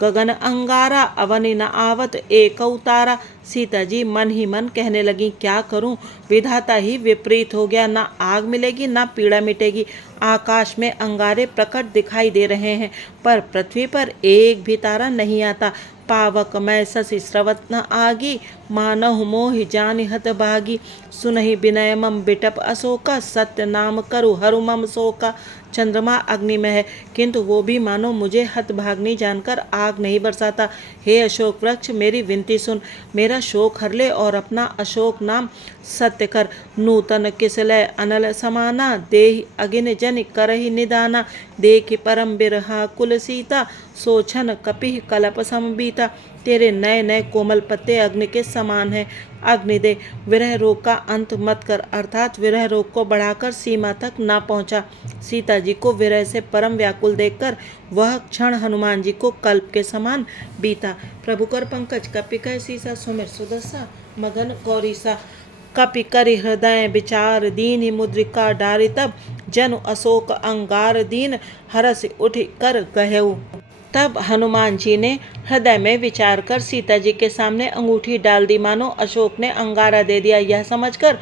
गगन अंगारा, अवनि न आवत एक उतारा। सीता जी मन ही मन कहने लगी, क्या करूं, विधाता ही विपरीत हो गया। ना आग मिलेगी ना पीड़ा मिटेगी। आकाश में अंगारे प्रकट दिखाई दे रहे हैं, पर पृथ्वी पर एक भी तारा नहीं आता। पावक मैं शशि स्रवत न आगी, मानहु मोहि जानि हत भागी। सुनहि विनय मम बिटप अशोका, सत्य नाम करु हरु मम शोका। चंद्रमा अग्नि में है, किंतु वो भी मानो मुझे हतभाग्नि जानकर आग नहीं बरसाता। हे अशोक वृक्ष, मेरी विनती सुन, मेरा शोक हर ले और अपना अशोक नाम सत्य कर। नूतन किसलय अनल समाना, देहि अगिन जन करहि निदाना। देखि परम बिरहा कुल सीता, सोछन कपिह कलप समबीता। तेरे नए नए कोमल पत्ते अग्नि के समान हैं। अग्नि दे, विरह रोग का अंत मत कर, अर्थात विरह रोग को बढ़ाकर सीमा तक ना पहुंचा। सीता जी को विरह से परम व्याकुल देखकर वह क्षण हनुमान जी को कल्प के समान बीता। प्रभु कर पंकज कपि कह सीसा, सुमिर सुदसा मगन गौरीसा। कपि करि हृदय विचार दीन, मुद्रिका डारि तब जनु अशोक अंगार दीन। हरस उठ कर गहेउ। तब हनुमान जी ने हृदय में विचार कर सीता जी के सामने अंगूठी डाल दी, मानो अशोक ने अंगारा दे दिया। यह समझकर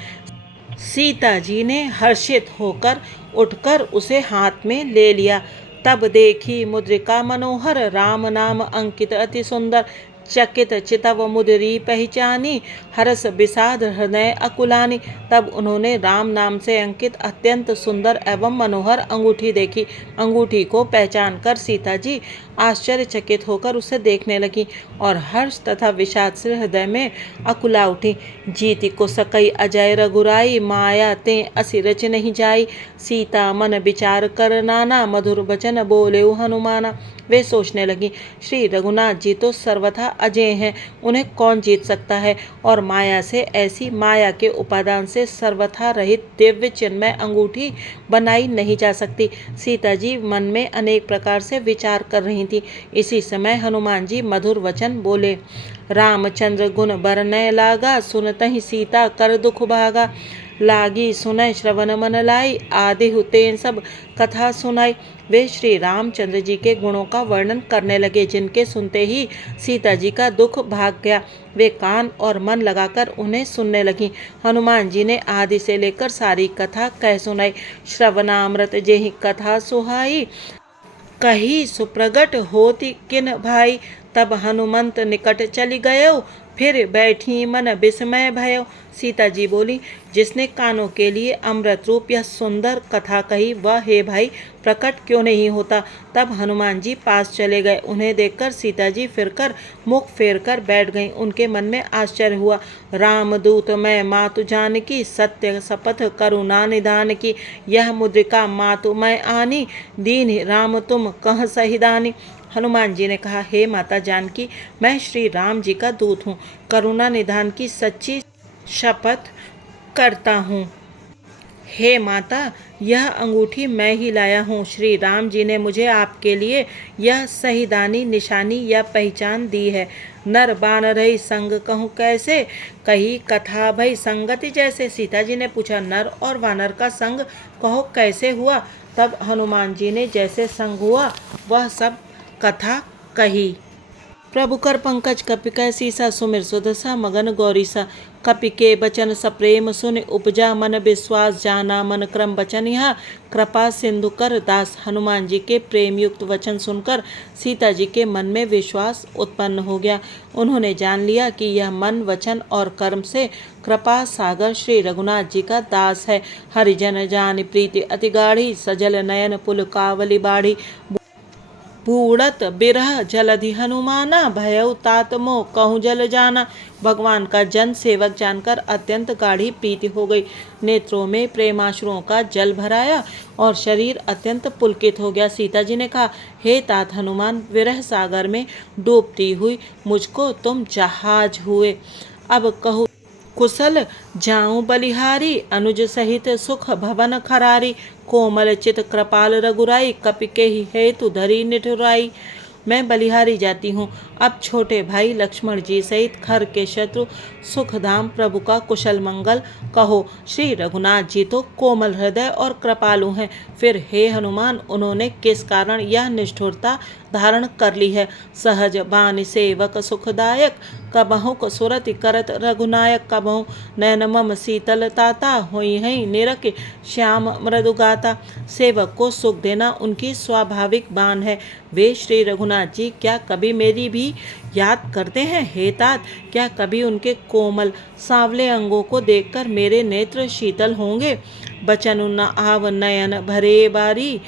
सीता जी ने हर्षित होकर उठकर उसे हाथ में ले लिया। तब देखी मुद्रिका मनोहर, राम नाम अंकित अति सुंदर। चकित चितव मुदरी पहचानी, हरस विषाद हृदय अकुलानी। तब उन्होंने राम नाम से अंकित अत्यंत सुंदर एवं मनोहर अंगूठी देखी। अंगूठी को पहचान कर सीता जी आश्चर्यचकित होकर उसे देखने लगी और हर्ष तथा विषाद से हृदय में अकुला उठी। जीति को सकई अजय रघुराई, माया ते असि रच नहीं जाई। सीता मन विचार कर नाना, मधुर वचन बोले हनुमाना। वे सोचने लगी, श्री रघुनाथ जी तो सर्वथा अजय हैं, उन्हें कौन जीत सकता है। और माया से, ऐसी माया के उपादान से सर्वथा रहित दिव्य चिन्मय अंगूठी बनाई नहीं जा सकती। सीता जी मन में अनेक प्रकार से विचार कर रही थी। इसी समय हनुमान जी मधुर वचन बोले। रामचंद्र गुण बरनय लागा, सुनतहि सीता कर दुख भागा। लागी सुनय श्रवण मन लाई, आदि हुतेन सब कथा सुनाई। वे श्री रामचंद्र जी के गुणों का वर्णन करने लगे, जिनके सुनते ही सीता जी का दुख भाग गया। वे कान और मन लगाकर उन्हें सुनने लगी। हनुमान जी ने आदि से लेकर सारी कथा कह सुनाई। श्रवणामृत जेहि कथा सुहाई, कही सुप्रगट होती किन भाई। तब हनुमंत निकट चली गयो, फिर बैठी मन विस्मय भयो। सीता जी बोली, जिसने कानों के लिए अमृत रूप यह सुंदर कथा कही, वह हे भाई प्रकट क्यों नहीं होता। तब हनुमान जी पास चले गए। उन्हें देखकर सीता जी फिरकर मुख फेर कर बैठ गईं। उनके मन में आश्चर्य हुआ। रामदूत मैं मातु जानकी, सत्य शपथ करुणा निधान की। यह मुद्रिका मातु मैं आनी, दीन राम तुम कह सहिदानी। हनुमान जी ने कहा, हे माता जानकी, मैं श्री राम जी का दूत हूँ, करुणा निधान की सच्ची शपथ करता हूँ। हे माता, यह अंगूठी मैं ही लाया हूँ। श्री राम जी ने मुझे आपके लिए यह सहीदानी निशानी या पहचान दी है। नर बानरहि संग कहूँ कैसे, कही कथा भई संगति जैसे। सीता जी ने पूछा, नर और वानर का संग कहो कैसे हुआ। तब हनुमान जी ने जैसे संग हुआ वह सब कथा कही। प्रभु कर पंकज कपि कह सीसा, सुमिर सुदसा मगन गौरीसा। कपि के बचन सप्रेम सुन, उपजा मन विश्वास जाना मन क्रम बचन यहाँ। कृपा सिंधु कर दास। हनुमान जी के प्रेम युक्त वचन सुनकर सीता जी के मन में विश्वास उत्पन्न हो गया। उन्होंने जान लिया कि यह मन वचन और कर्म से कृपा सागर श्री रघुनाथ जी का दास है। हरिजन जान प्रीति अति गाढ़ी, सजल नयन पुल कावली बाढ़ी। बूढ़त बिरह जलधि हनुमाना भयउ तात मोह कहूँ जल जाना। भगवान का जन सेवक जानकर अत्यंत गाढ़ी प्रीति हो गई। नेत्रों में प्रेमाश्रुओं का जल भराया और शरीर अत्यंत पुलकित हो गया। सीता जी ने कहा, हे तात हनुमान, विरह सागर में डूबती हुई मुझको तुम जहाज हुए। अब कहो कुशल जाऊं बलिहारी, अनुज सहित सुख भवन खरारी। कोमल चित कृपाल रघुराई, कपि के ही हेतु धरी निठुराई। मैं बलिहारी जाती हूँ। अब छोटे भाई लक्ष्मण जी सहित खर के शत्रु सुखधाम प्रभु का कुशल मंगल कहो। श्री रघुनाथ जी तो कोमल हृदय और कृपालु हैं, फिर हे हनुमान, उन्होंने किस कारण यह निष्ठुरता धारण कर ली है। सहज बान सेवक सुखदायक, कबहुक सुरति करत रघुनायक। कबहु नैन मम शीतल ताता, होई हई निरख श्याम मृदुगाता। सेवक को सुख देना उनकी स्वाभाविक बान है। वे श्री रघुनाथ जी क्या कभी मेरी भी याद करते हैं? हे तात, क्या कभी उनके कोमल सांवले अंगों को देखकर मेरे नेत्र शीतल होंगे? बचन न आव नयन भरे बारी,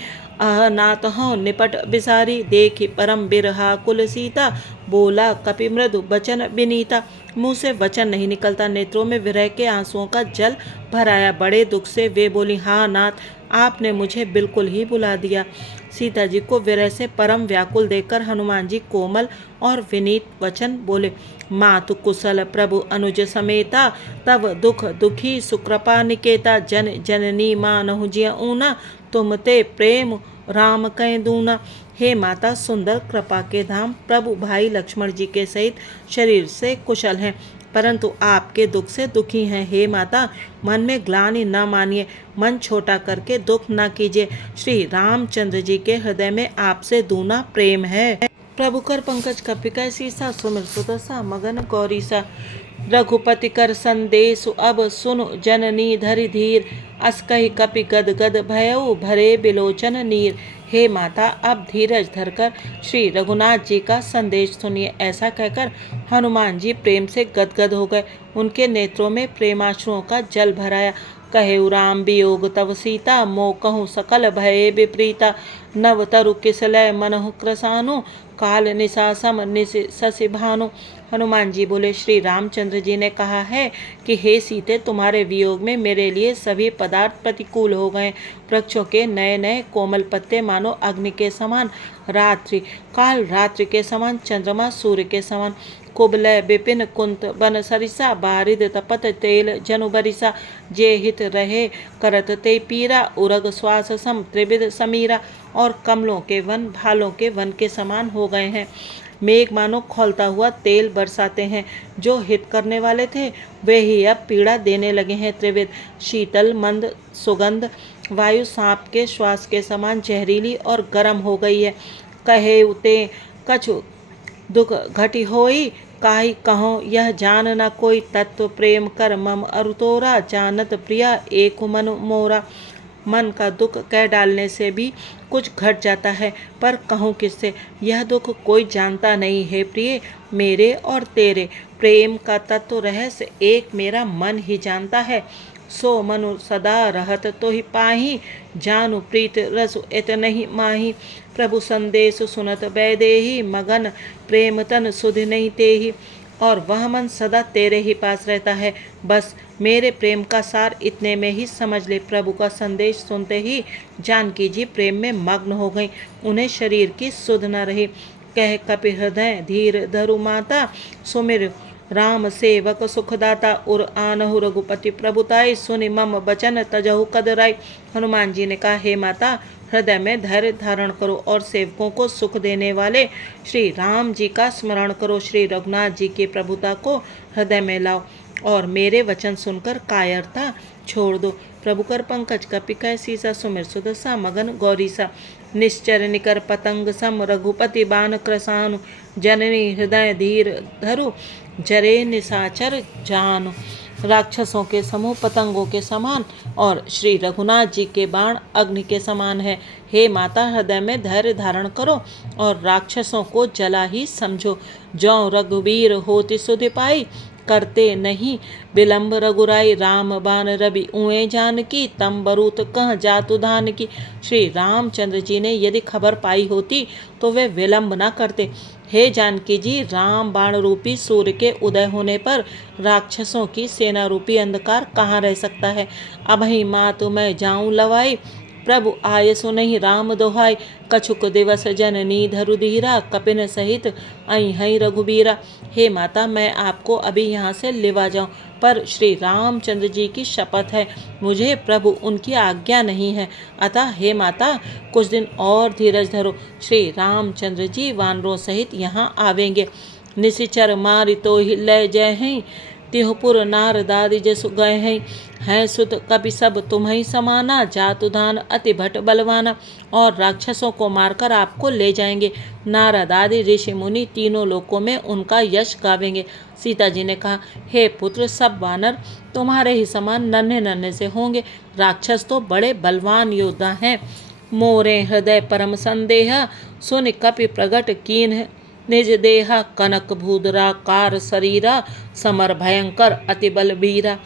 आह नाथ हो निपट बिसारी। देखी परम बिरहा कुल सीता, बोला कपि मृदु बचन बिनीता। मुँह से वचन नहीं निकलता, नेत्रों में विरह के आंसुओं का जल भराया। बड़े दुख से वे बोली, हाँ नाथ, आपने मुझे बिल्कुल ही बुला दिया। सीता जी को विरह से परम व्याकुल देखकर हनुमान जी कोमल और विनीत वचन बोले, मातु कुशल प्रभु अनुज समेता, तव दुख दुखी सुकृपा निकेता। जन जननी मानहु जिय ऊना, तुम ते प्रेम राम कह दूना। हे माता, सुंदर कृपा के धाम प्रभु भाई लक्ष्मण जी के सहित शरीर से कुशल हैं, परंतु आपके दुख से दुखी हैं। हे माता, मन में ग्लानि न मानिए, मन छोटा करके दुख न कीजिए। श्री रामचंद्र जी के हृदय में आपसे दूना प्रेम है। प्रभु कर पंकज कपिका सीसा, सुमिर सुदसा मगन गौरीसा। रघुपति कर संदेशु अब सुनु, जननी धरि धीर। अस कहि कपि गद गद भयउ, भरे बिलोचन नीर। हे माता, अब धीरज धरकर श्री रघुनाथ जी का संदेश सुनिए। ऐसा कहकर हनुमान जी प्रेम से गदगद हो गए। उनके नेत्रों में प्रेमाश्रुओं का जल भराया। कहेउ राम वियोग तव सीता, मोह कहूँ सकल भये विपरीता। नव तरु किसलय मनहु क्रसानु, काल निशा सम शशि भानु। हनुमान जी बोले, श्री रामचंद्र जी ने कहा है कि हे सीते, तुम्हारे वियोग में मेरे लिए सभी पदार्थ प्रतिकूल हो गए। वृक्षों के नए नए कोमल पत्ते मानो अग्नि के समान, रात्रि काल रात्रि के समान, चंद्रमा सूर्य के समान। कुबलय विपिन कुंत बन सरिसा, बारिद तपत तेल जनु बरिसा। जे हित रहे करत ते पीरा, उरग श्वास सम त्रिविध समीरा। और कमलों के वन भालों के वन के समान हो गए हैं। मेघ मानो खौलता हुआ तेल बरसाते हैं। जो हित करने वाले थे वे ही अब पीड़ा देने लगे हैं। त्रिविध शीतल मंद सुगंध वायु सांप के श्वास के समान जहरीली और गर्म हो गई है। कहे उते कछु दुख घटी होई, काहि कहो यह जान न कोई। तत्व प्रेम कर मम अरुतोरा, जानत प्रिया एक मन मोरा। मन का दुख कह डालने से भी कुछ घट जाता है, पर कहूँ किससे? यह दुख कोई जानता नहीं है प्रिय। मेरे और तेरे प्रेम का तत्व रहस्य एक मेरा मन ही जानता है। सो मनु सदा रहत तो ही पाही, जानु प्रीत रसु इत नहीं माही। प्रभु संदेश सुनत वैदेही, मगन प्रेम तन सुध नहीं तेही। और वह मन सदा तेरे ही पास रहता है। बस मेरे प्रेम का सार इतने में ही समझ ले। प्रभु का संदेश सुनते ही जानकी जी प्रेम में मग्न हो गईं। उन्हें शरीर की सुध न रही। कह कपि हृदय धीर धरु माता, सुमिर राम सेवक सुखदाता। उर आनहु रघुपति प्रभुताई, सुनि मम बचन तजहु कदराई। हनुमान जी ने कहा, हे माता, हृदय में धैर्य धारण करो और सेवकों को सुख देने वाले श्री राम जी का स्मरण करो। श्री रघुनाथ जी की प्रभुता को हृदय में लाओ और मेरे वचन सुनकर कायरता छोड़ दो। प्रभु कर पंकज कपिका सीसा, सुमिर सुदसा मगन गौरीसा। निश्चर निकर पतंग सम, रघुपति बान क्रसानु। जननी हृदय धीर धरु, जरे निशाचर जानु। राक्षसों के समूह पतंगों के समान और श्री रघुनाथ जी के बाण अग्नि के समान है। हे माता, हृदय में धैर्य धारण करो और राक्षसों को जला ही समझो। जौ रघुवीर होति सुधि पाई, करते नहीं विलंब रघुराई राम बाण रवि उए जानकी तम बरूत कह जातु धान की। श्री रामचंद्र जी ने यदि खबर पाई होती तो वे विलंब न करते। हे जानकी जी, राम बाण रूपी सूर्य के उदय होने पर राक्षसों की सेना रूपी अंधकार कहाँ रह सकता है। अभई मातु मैं जाऊं लवाई, प्रभु आय सुनहि राम दोहाई। कछुक दिवस जननी धरु धीरा, कपिन सहित आई हई रघुबीरा। हे माता, मैं आपको अभी यहाँ से लेवा जाऊं, पर श्री रामचंद्र जी की शपथ है, मुझे प्रभु उनकी आज्ञा नहीं है। अतः हे माता, कुछ दिन और धीरज धरो। श्री रामचंद्र जी वानरों सहित यहाँ आवेंगे। निशिचर मारि तो ही लय जय हैं, तिहुपुर नारदादि जसु गए हैं सुत कपि सब तुम्हें समाना, जातु धान अति भट बलवाना। और राक्षसों को मारकर आपको ले जाएंगे। नारद आदि ऋषि मुनि तीनों लोकों में उनका यश गावेंगे। सीता जी ने कहा, हे पुत्र, सब वानर तुम्हारे ही समान नन्हे नन्हे से होंगे। राक्षस तो बड़े बलवान योद्धा हैं। मोरे हृदय परम संदेह, सुन कपि प्रगट कीन निज देहा। कनक भूधरा कार शरीरा, समर भयंकर अति बलबीरा।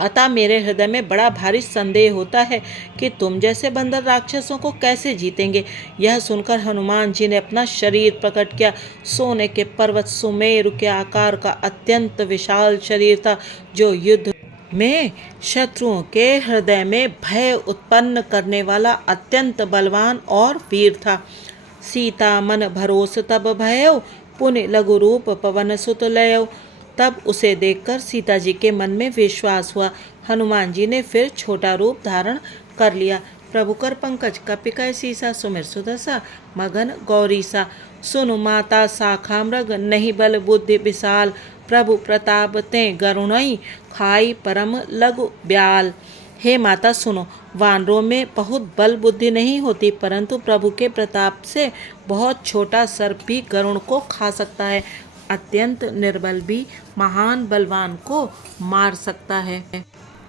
अतः मेरे हृदय में बड़ा भारी संदेह होता है कि तुम जैसे बंदर राक्षसों को कैसे जीतेंगे। यह सुनकर हनुमान जी ने अपना शरीर प्रकट किया। सोने के पर्वत सुमेरु के आकार का अत्यंत विशाल शरीर था, जो युद्ध में शत्रुओं के हृदय में भय उत्पन्न करने वाला अत्यंत बलवान और वीर था। सीता मन भरोस तब भयउ, पुनि लघु रूप पवन सुत लयउ। तब उसे देखकर सीता जी के मन में विश्वास हुआ। हनुमान जी ने फिर छोटा रूप धारण कर लिया। प्रभु कर पंकज कपिकय सीसा, सुमिर सुदसा मगन गौरीसा। सुनु माता शाखा मृग, नहीं बल बुद्धि विशाल। प्रभु प्रताप ते गरुणई, खाई परम लघु ब्याल। हे माता सुनो, वानरों में बहुत बल बुद्धि नहीं होती, परंतु प्रभु के प्रताप से बहुत छोटा सर्प भी गरुण को खा सकता है। अत्यंत निर्बल भी महान बलवान को मार सकता है।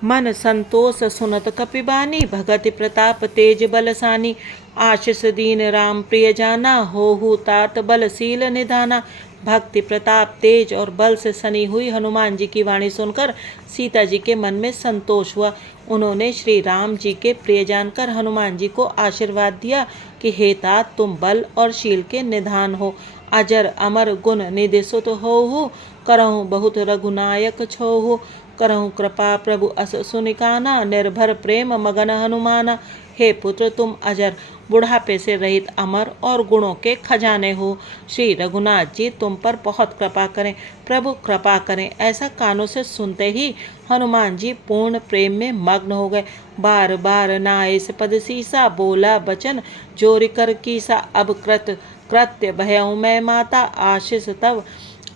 मन संतोष सुनत कपिबानी, भगति प्रताप तेज बलसानी। आशीष दीन राम प्रिय जाना, होहु तात बलशील निधाना। भक्ति प्रताप तेज और बल से सनी हुई हनुमान जी की वाणी सुनकर सीता जी के मन में संतोष हुआ। उन्होंने श्री राम जी के प्रिय जानकर हनुमान जी को आशीर्वाद दिया कि हे तात, तुम बल और शील के निधान हो। अजर अमर गुण निधि सुत होहु, करहु बहुत रघुनायक छोहु। करहु कृपा प्रभु अस सुनिकाना, निर्भर प्रेम मगन हनुमाना। हे पुत्र, तुम अजर, बुढ़ापे से रहित, अमर और गुणों के खजाने हो। श्री रघुनाथ जी तुम पर बहुत कृपा करें, प्रभु कृपा करें। ऐसा कानों से सुनते ही हनुमान जी पूर्ण प्रेम में मग्न हो गए। बार बार नाइस पद सीसा, बोला बचन जोरि कर कीसा। अब कृत्य भयउ मैं माता, आशीष तब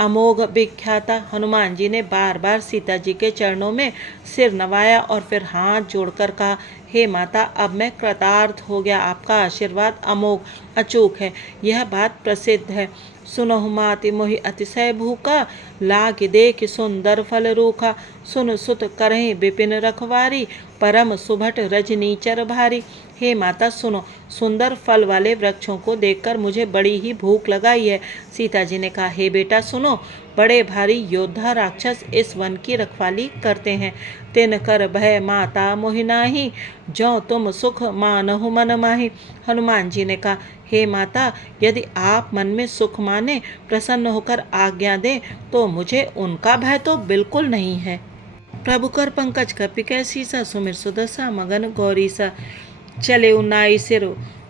अमोघ विख्याता। हनुमान जी ने बार बार सीता जी के चरणों में सिर नवाया और फिर हाथ जोड़कर कहा, हे माता, अब मैं कृतार्थ हो गया। आपका आशीर्वाद अमोघ अचूक है, यह बात प्रसिद्ध है। सुनहु माति मोहि अतिशय भूखा, लाग देख सुंदर फल रूखा। सुन सुत करहि विपिन रखवारी, परम सुभट रजनीचर भारी। हे माता सुनो, सुंदर फल वाले वृक्षों को देखकर मुझे बड़ी ही भूख लगाई है। सीता जी ने कहा, हे बेटा सुनो, बड़े भारी योद्धा राक्षस इस वन की रखवाली करते हैं। तिन कर भय माता मोहि नाहि, जो तुम सुख मानहु मन माहि। हनुमान जी ने कहा, हे माता, यदि आप मन में सुख माने, प्रसन्न होकर आज्ञा दें, तो मुझे उनका भय तो बिल्कुल नहीं है। प्रभु कर पंकज कपिकय सीसा, सुमिर सुदसा मगन गौरीसा। चले उनाई सिर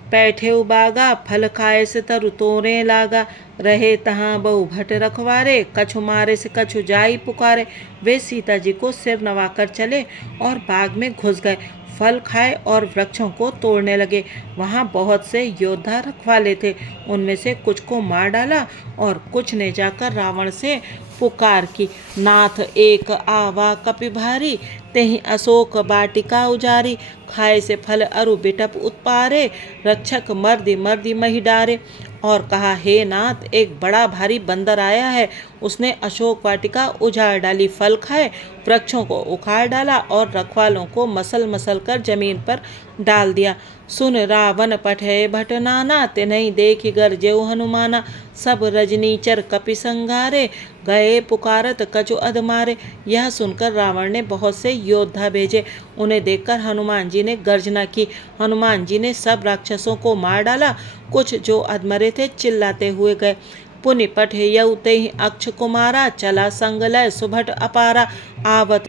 बैठे बागा, फल खाए से तरु तोरे लागा। रहे तहाँ बहु भट रखवारे, कछु मारे से कछु जाई पुकारे। वे सीता जी को सिर नवाकर चले और बाग में घुस गए। फल खाए और वृक्षों को तोड़ने लगे। वहाँ बहुत से योद्धा रखवाले थे, उनमें से कुछ को मार डाला और कुछ ने जाकर रावण से पुकार की, नाथ एक आवा कपि भारी, तेहि अशोक बाटिका उजारी। खाए से फल अरु बिटप उत्पारे, रक्षक मर्दि मर्दि महि डारे। और कहा, हे नाथ, एक बड़ा भारी बंदर आया है, उसने अशोक वाटिका उजाड़ डाली, फल खाए, वृक्षों को उखाड़ डाला और रखवालों को मसल मसल कर जमीन पर डाल दिया। सुन रावण पठे भट नाना, तिन्हि देखि गरजेउ हनुमाना। सब रजनीचर कपि संघारे, गए पुकारत कछु अधमारे। यह सुनकर रावण ने बहुत से योद्धा भेजे। उन्हें देखकर हनुमान जी ने गर्जना की। हनुमान जी ने सब राक्षसों को मार डाला। कुछ जो अधमरे थे चिल्लाते हुए गए। पुनि पठेयउ तेहि अक्ष कुमारा, चला संग लय सुभट अपारा। आवत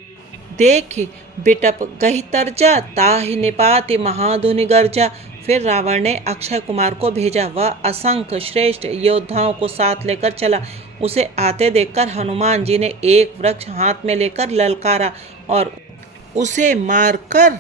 देख बिटप गही तरजा, ताहि निपाति महाधुनि गर्जा। फिर रावण ने अक्षय कुमार को भेजा। वह असंख्य श्रेष्ठ योद्धाओं को साथ लेकर चला। उसे आते देखकर हनुमान जी ने एक वृक्ष हाथ में लेकर ललकारा और उसे मारकर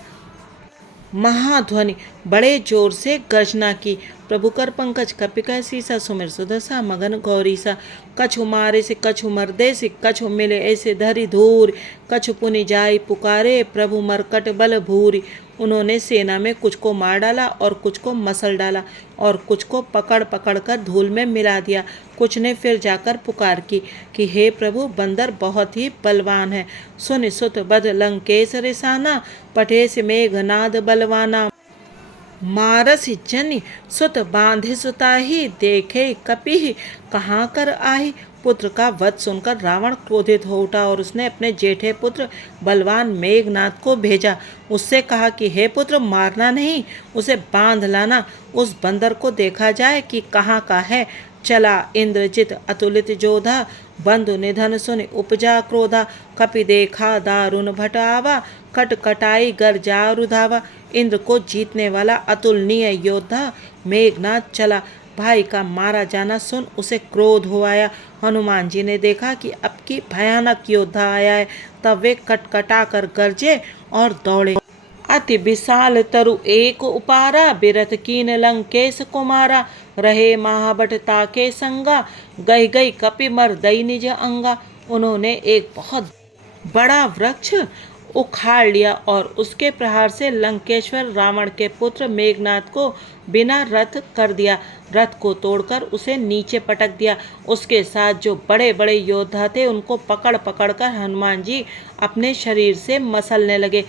महाध्वनि बड़े जोर से गर्जना की। प्रभु कर पंकज कपिका सीसा, सुमिर सुदसा मगन गौरीसा। कछु मारे से कछु मर्दे से, कछु मिले ऐसे धरी धूर। कछु पुनि जाई पुकारे, प्रभु मरकट बल भूरी। उन्होंने सेना में कुछ को मार डाला और कुछ को मसल डाला और कुछ को पकड़ पकड़ कर धूल में मिला दिया। कुछ ने फिर जाकर पुकार की कि हे प्रभु, बंदर बहुत ही बलवान है। सुन सुत बद लंकेश रिसाना, पठे से मेघनाद बलवाना। मारस जनि सुत बांधे सुताही, देखे कपि कहाँ कर आही। पुत्र का वध सुनकर रावण क्रोधित हो उठा और उसने अपने जेठे पुत्र बलवान मेघनाद को भेजा। उससे कहा कि हे पुत्र, मारना नहीं, उसे बांध लाना। उस बंदर को देखा जाए कि कहाँ का है। चला इंद्रजित अतुलित जोधा, बंधु निधन सुन उपजा क्रोधा। कपि देखा दारुण भटावा, कट कटाई गर्जा रुधावा। इंद्र को जीतने वाला अतुलनीय योद्धा मेघनाद चला। भाई का मारा जाना सुन उसे क्रोध हो आया। हनुमान जी ने देखा कि अब की भयानक योद्धा आया है, तब वे कटकटा कर गरजे और दौड़े। अति विशाल तरु एक उपारा, बिरथ कीन लंकेश कुमारा। रहे महाबट ताके संगा, गई गई कपि मर दई निज अंगा। उन्होंने एक बहुत बड़ा वृक्ष उखाड़ लिया और उसके प्रहार से लंकेश्वर रावण के पुत्र मेघनाद को बिना रथ कर दिया। रथ को तोड़कर उसे नीचे पटक दिया। उसके साथ जो बड़े बड़े योद्धा थे उनको पकड़ पकड़ कर हनुमान जी अपने शरीर से मसलने लगे।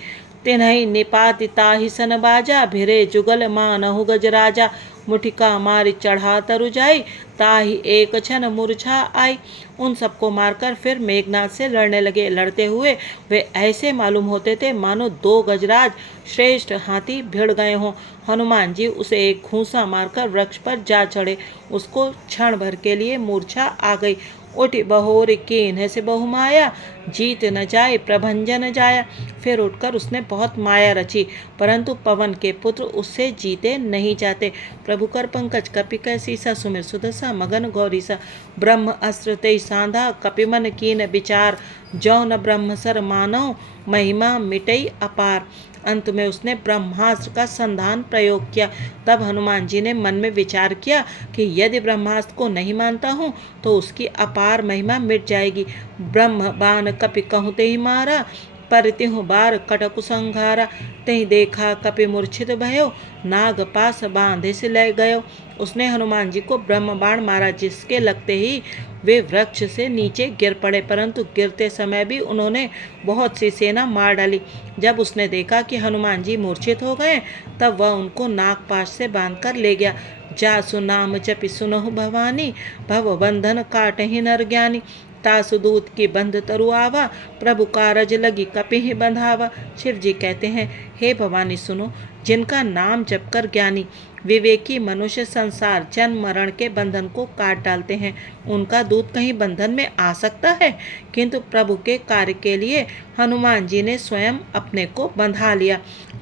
तिन्हि निपाति ताहि सन बाजा, भिरे जुगल मानहु गजराजा। मुठिका मारि चढ़ा तरु जाई, ताहि एक क्षण मूर्छा आई। उन सबको मारकर फिर मेघनाद से लड़ने लगे। लड़ते हुए वे ऐसे मालूम होते थे मानो दो गजराज श्रेष्ठ हाथी भिड़ गए हों। हनुमान जी उसे एक घूंसा मारकर वृक्ष पर जा चढ़े। उसको क्षण भर के लिए मूर्छा आ गई। उठि बहोर कीन्ह से बहुमाया, जीत न जाए प्रभंजन जाया। फिर उठकर उसने बहुत माया रची, परंतु पवन के पुत्र उससे जीते नहीं जाते। प्रभु कर पंकज कपिका सीसा, सुमिर सुदसा मगन गौरीसा। ब्रह्म अस्त्र ते सांधा, कपिमन कीन विचार। जौन ब्रह्म सर मानव, महिमा मिटई अपार। अंत में उसने ब्रह्मास्त्र का संधान प्रयोग किया। तब हनुमान जी ने मन में विचार किया कि यदि ब्रह्मास्त्र को नहीं मानता हूँ तो उसकी अपार महिमा मिट जाएगी। ब्रह्म बाण कपि कहूँ ते ही मारा, परितिहु बार कटकु संघारा। तही देखा कपि मूर्छित भयो, नाग पास बांधे से ले गयो। उसने हनुमान जी को ब्रह्म बाण मारा, जिसके लगते ही वे वृक्ष से नीचे गिर पड़े, परंतु गिरते समय भी उन्होंने बहुत सी सेना मार डाली। जब उसने देखा कि हनुमान जी मूर्छित हो गए, तब वह उनको नागपाश से बांधकर ले गया। जासु नाम जपि सुनहु भवानी, भव बंधन काटहि नर ज्ञानी। तासु दूत की बंध तरु आवा, प्रभु कारज लगी कपिहि बंधावा। शिव जी कहते हैं, हे भवानी सुनो, जिनका नाम जपकर ज्ञानी विवेकी मनुष्य संसार जन्म मरण के बंधन को काट डालते हैं, उनका दूत कहीं बंधन में आ सकता है। किंतु प्रभु के कार्य के लिए हनुमान जी ने स्वयं अपने को बंधा लिया।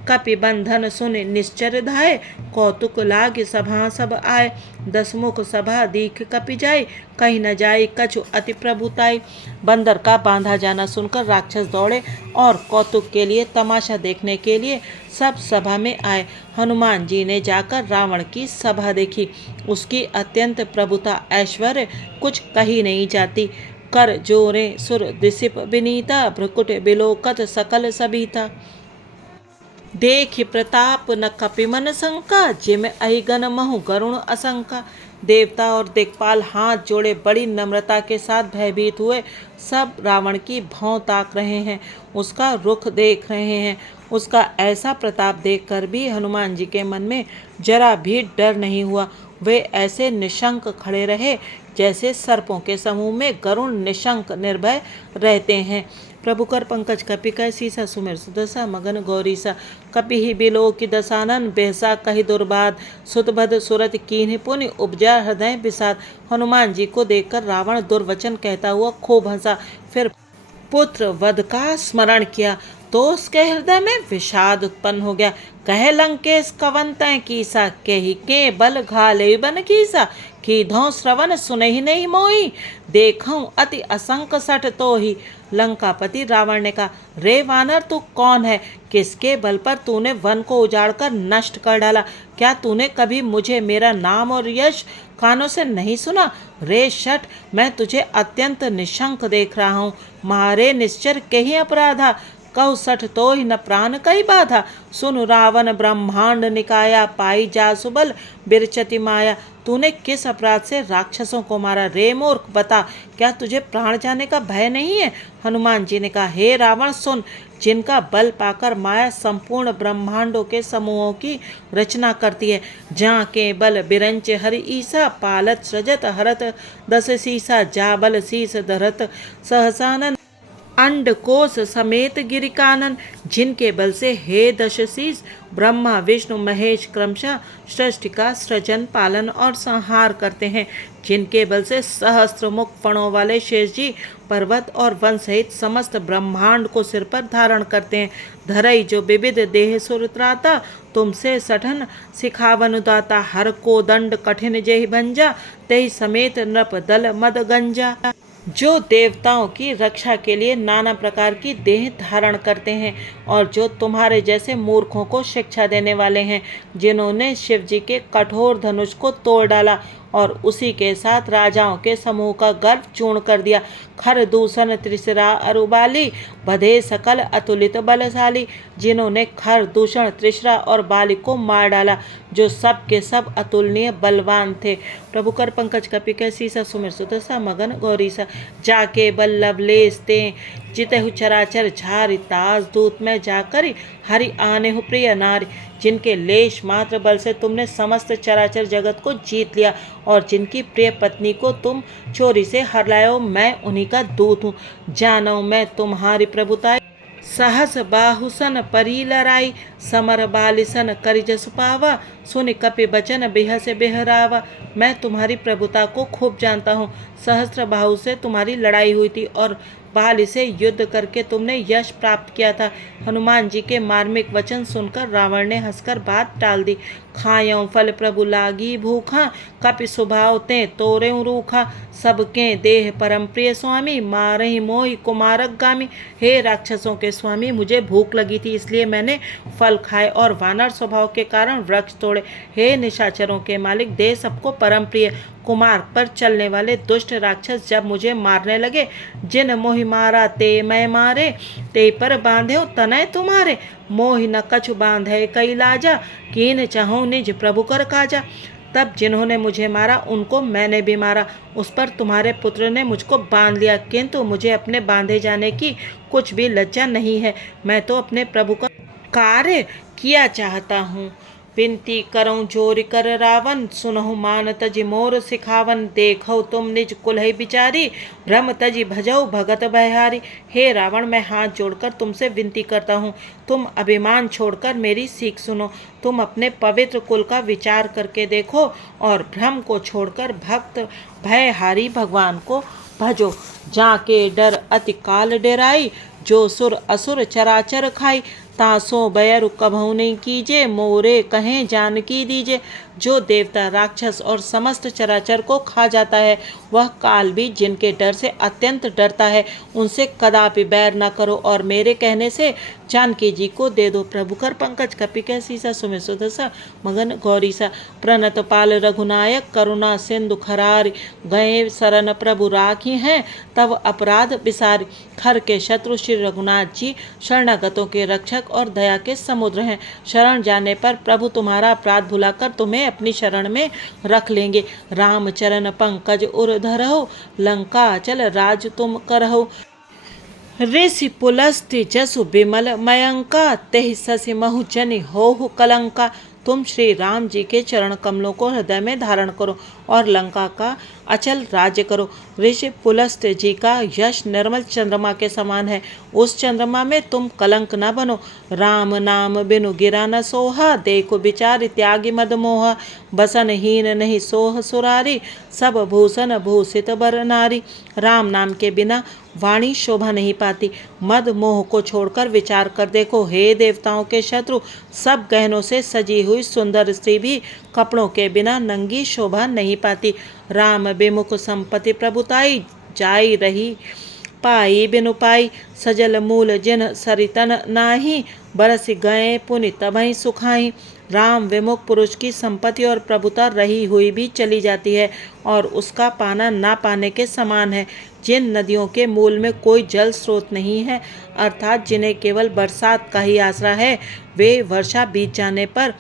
कपि बंधन सुन निश्चर धाय, कौतुक लाग सभा सब आए। दसमुख सभा दीख कपि जाय, कहीं न जाय कछु अति प्रभुताई। बंदर का बांधा जाना सुनकर राक्षस दौड़े और कौतुक के लिए, तमाशा देखने के लिए सब सभा में आए। हनुमान जी ने जाकर रावण की सभा देखी। उसकी अत्यंत प्रभुता ऐश्वर्य कुछ कही नहीं जाती। कर जोरे सुर दिसिप विनीता, भ्रुकुट बिलोकत सकल सबीता। देखि प्रताप न कपि मन शंका, जिम अहिगन महु गरुण असंका। देवता और दिक्पाल हाथ जोड़े बड़ी नम्रता के साथ भयभीत हुए सब रावण की भौं ताक रहे हैं, उसका रुख देख रहे हैं। उसका ऐसा प्रताप देखकर भी हनुमान जी के मन में जरा भी डर नहीं हुआ। वे ऐसे निशंक खड़े रहे जैसे सर्पों के समूह में गरुण निशंक निर्भय रहते हैं। प्रभु कर पंकज कपि कह सीसा, सुमिर सुदशा मगन गौरीसा। कपि ही बिलो की दसानन, बेहसा कही दुर्बाद। सुतभद सुरत कीन्ह पुनि, उपजा हृदय विषाद। हनुमान जी को देखकर रावण दुर्वचन कहता हुआ खूब हंसा, फिर पुत्र वध का स्मरण किया तो उसके हृदय में विषाद उत्पन्न हो गया। कहे लंकेश कवन तै कीसा, केहि के बल घाले बन कीसा। कीधों श्रवण सुनहि नहीं मोही, देखऊं अति असंक सठ तोहि। लंकापति रावण ने कहा, रे वानर तू कौन है? किसके बल पर तूने वन को उजाड़कर नष्ट कर डाला? क्या तूने कभी मुझे मेरा नाम और यश कानों से नहीं सुना? रे शठ, मैं तुझे अत्यंत निशंक देख रहा हूँ। मारे निश्चर के ही अपराधा, कहु सठ तो ही न प्राण कही बाधा। सुन रावण ब्रह्मांड निकाया, पाई जा सुबल बिरचति माया। तूने किस अपराध से राक्षसों को मारा? रे मूर्ख बता, क्या तुझे प्राण जाने का भय नहीं है? हनुमान जी ने कहा, हे रावण सुन, जिनका बल पाकर माया संपूर्ण ब्रह्मांडों के समूहों की रचना करती है, जहाँ के बल बिरंच हरि ईसा, पालत सृजत हरत दस सीसा। जा बल शीस धरत सहसानन, अंड कोश समेत गिरिकानन। जिनके बल से हे दशशीष ब्रह्मा विष्णु महेश क्रमशः सृष्टि का सृजन पालन और संहार करते हैं। जिनके बल से सहस्त्र मुख फणों वाले शेष जी पर्वत और वन सहित समस्त ब्रह्मांड को सिर पर धारण करते हैं। धरई जो विविध देह सुरत्राता, तुमसे सठन सिखावन दाता। हर को दंड कठिन जेहि भंजा, तेहि समेत नृप दल मद गंजा। जो देवताओं की रक्षा के लिए नाना प्रकार की देह धारण करते हैं और जो तुम्हारे जैसे मूर्खों को शिक्षा देने वाले हैं, जिन्होंने शिव जी के कठोर धनुष को तोड़ डाला और उसी के साथ राजाओं के समूह का गर्व चूर्ण कर दिया। खर दूषण त्रिशिरा अरुबाली, बधे सकल अतुलित बलशाली। जिन्होंने खर दूषण त्रिशिरा और बाली को मार डाला, जो सब के सब अतुलनीय बलवान थे। प्रभु कर पंकज कपि कह सीसा, सुमिर सुदशा मगन गौरीसा। जाके बल लवलेस ते जितहु चराचर झारि, ताज दूत में जाकर हरि आने हु प्रिय नारी। जिनके लेश मात्र बल से तुमने समस्त चराचर जगत को जीत लिया और जिनकी प्रिय पत्नी को तुम चोरी से हर लायो, मैं उन्हीं का दूत हूँ। जानो मैं तुम्हारी प्रभुताई, सहस बाहुसन परी लराई। समर बालिसन करि जसु पावा, सुनि कपि बचन बिहस बिहरावा। मैं तुम्हारी प्रभुता को खूब जानता हूँ। सहस्त्र बाहु से तुम्हारी लड़ाई हुई थी और बाली से युद्ध करके तुमने यश प्राप्त किया था। हनुमान जी के मार्मिक वचन सुनकर रावण ने हंसकर बात टाल दी। खायों फल प्रभु लागी भूखा, कपि स्वभाव ते तोरे रूखा। सबके देह परम प्रिय स्वामी, मारहि मोहि कुमारक गामी। हे राक्षसों के स्वामी, मुझे भूख लगी थी इसलिए मैंने फल खाए और वानर स्वभाव के कारण वृक्ष तोड़े। हे निशाचरों के मालिक, देह सबको परम प्रिय कुमार्ग पर चलने वाले दुष्ट राक्षस जब मुझे मारने लगे, जिन मोहि मारा ते मैं मारे, ते पर बांधे तनय तुम्हारे। मोहि न कछु बांधे कई लाजा, कीन चाहूं निज प्रभु कर काजा। तब जिन्होंने मुझे मारा उनको मैंने भी मारा, उस पर तुम्हारे पुत्र ने मुझको बांध लिया, किंतु मुझे अपने बांधे जाने की कुछ भी लज्जा नहीं है। मैं तो अपने प्रभु का कार्य किया चाहता हूँ। विनती करऊँ जोर कर रावण, सुनहु मान तजि मोर सिखावन। देखो तुम निज कुलहि बिचारी, भ्रम तजि भजऊ भगत बहारी। हे रावण, मैं हाथ जोड़कर तुमसे विनती करता हूँ, तुम अभिमान छोड़कर मेरी सीख सुनो। तुम अपने पवित्र कुल का विचार करके देखो और भ्रम को छोड़कर भक्त भयहारी भगवान को भजो। जाके डर अति काल डेराई, जो सुर असुर चराचर खाई। तासो बैरु कभऊ नहीं कीजे, मोरे कहें जानकी दीजे। जो देवता राक्षस और समस्त चराचर को खा जाता है, वह काल भी जिनके डर से अत्यंत डरता है, उनसे कदापि बैर न करो और मेरे कहने से जानकी जी को दे दो। प्रभु कर पंकज कपि कह सीसा, सुमिर सुदशा मगन गौरीसा। प्रणत पाल रघुनायक, करुणा सिंधु खरारी। गए शरण प्रभु राखी हैं, तब अपराध विसारी। खर के शत्रु श्री रघुनाथ जी, शरणागतों के रक्षक विनाशक और दया के समुद्र हैं। शरण जाने पर प्रभु तुम्हारा अपराध भुलाकर तुम्हें अपनी शरण में रख लेंगे। रामचरण पंकज उर धरहु, लंका अचल राज तुम करहु। ऋषि पुलस्त्य जसु विमल मयंका, तेहि ससि महु जनि होहु कलंका। तुम श्री राम जी के चरण कमलों को हृदय में धारण करो और लंका का अचल राज्य करो। ऋषि पुलस्त्य जी का यश निर्मल चंद्रमा के समान है, उस चंद्रमा में तुम कलंक न बनो। राम नाम बिनु गिरा न सोहा, देखो विचार त्यागी मद मोहा। बसन हीन नहीं सोह सुरारी, सब भूषण भूषित बर नारी। राम नाम के बिना वाणी शोभा नहीं पाती। मद मोह को छोड़कर विचार कर देखो, हे देवताओं के शत्रु, सब गहनों से सजी हुई सुंदर स्त्री भी कपड़ों के बिना नंगी शोभा नहीं पाती। राम विमुख संपत्ति प्रभुताई, जाई रही पाई बिनु पाई। सजल मूल जिन सरितन नाही, बरस गए पुनि तबहि सुखाई। राम विमुख पुरुष की संपत्ति और प्रभुता रही हुई भी चली जाती है और उसका पाना ना पाने के समान है। जिन नदियों के मूल में कोई जल स्रोत नहीं है, अर्थात जिन्हें केवल बरसात का ही आसरा है, वे वर्षा बीत जाने पर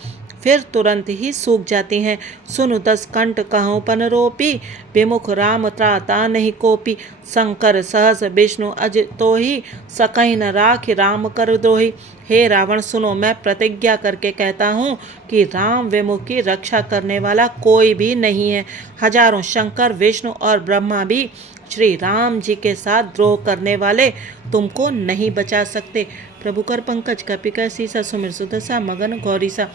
फिर तुरंत ही सूख जाती हैं। सुनु 10 कंठ कहूँ पन रोपी, विमुख राम त्राता नहीं कोपी। शंकर सहस विष्णु अज तो ही, सकहि न राख राम कर द्रोही। हे रावण सुनो, मैं प्रतिज्ञा करके कहता हूँ कि राम विमुख की रक्षा करने वाला कोई भी नहीं है। हजारों शंकर विष्णु और ब्रह्मा भी श्री राम जी के साथ द्रोह करने वाले तुमको नहीं बचा सकते। प्रभु कर पंकज कपिकर सीसा, सुमिर सुदसा मगन गौरीसा।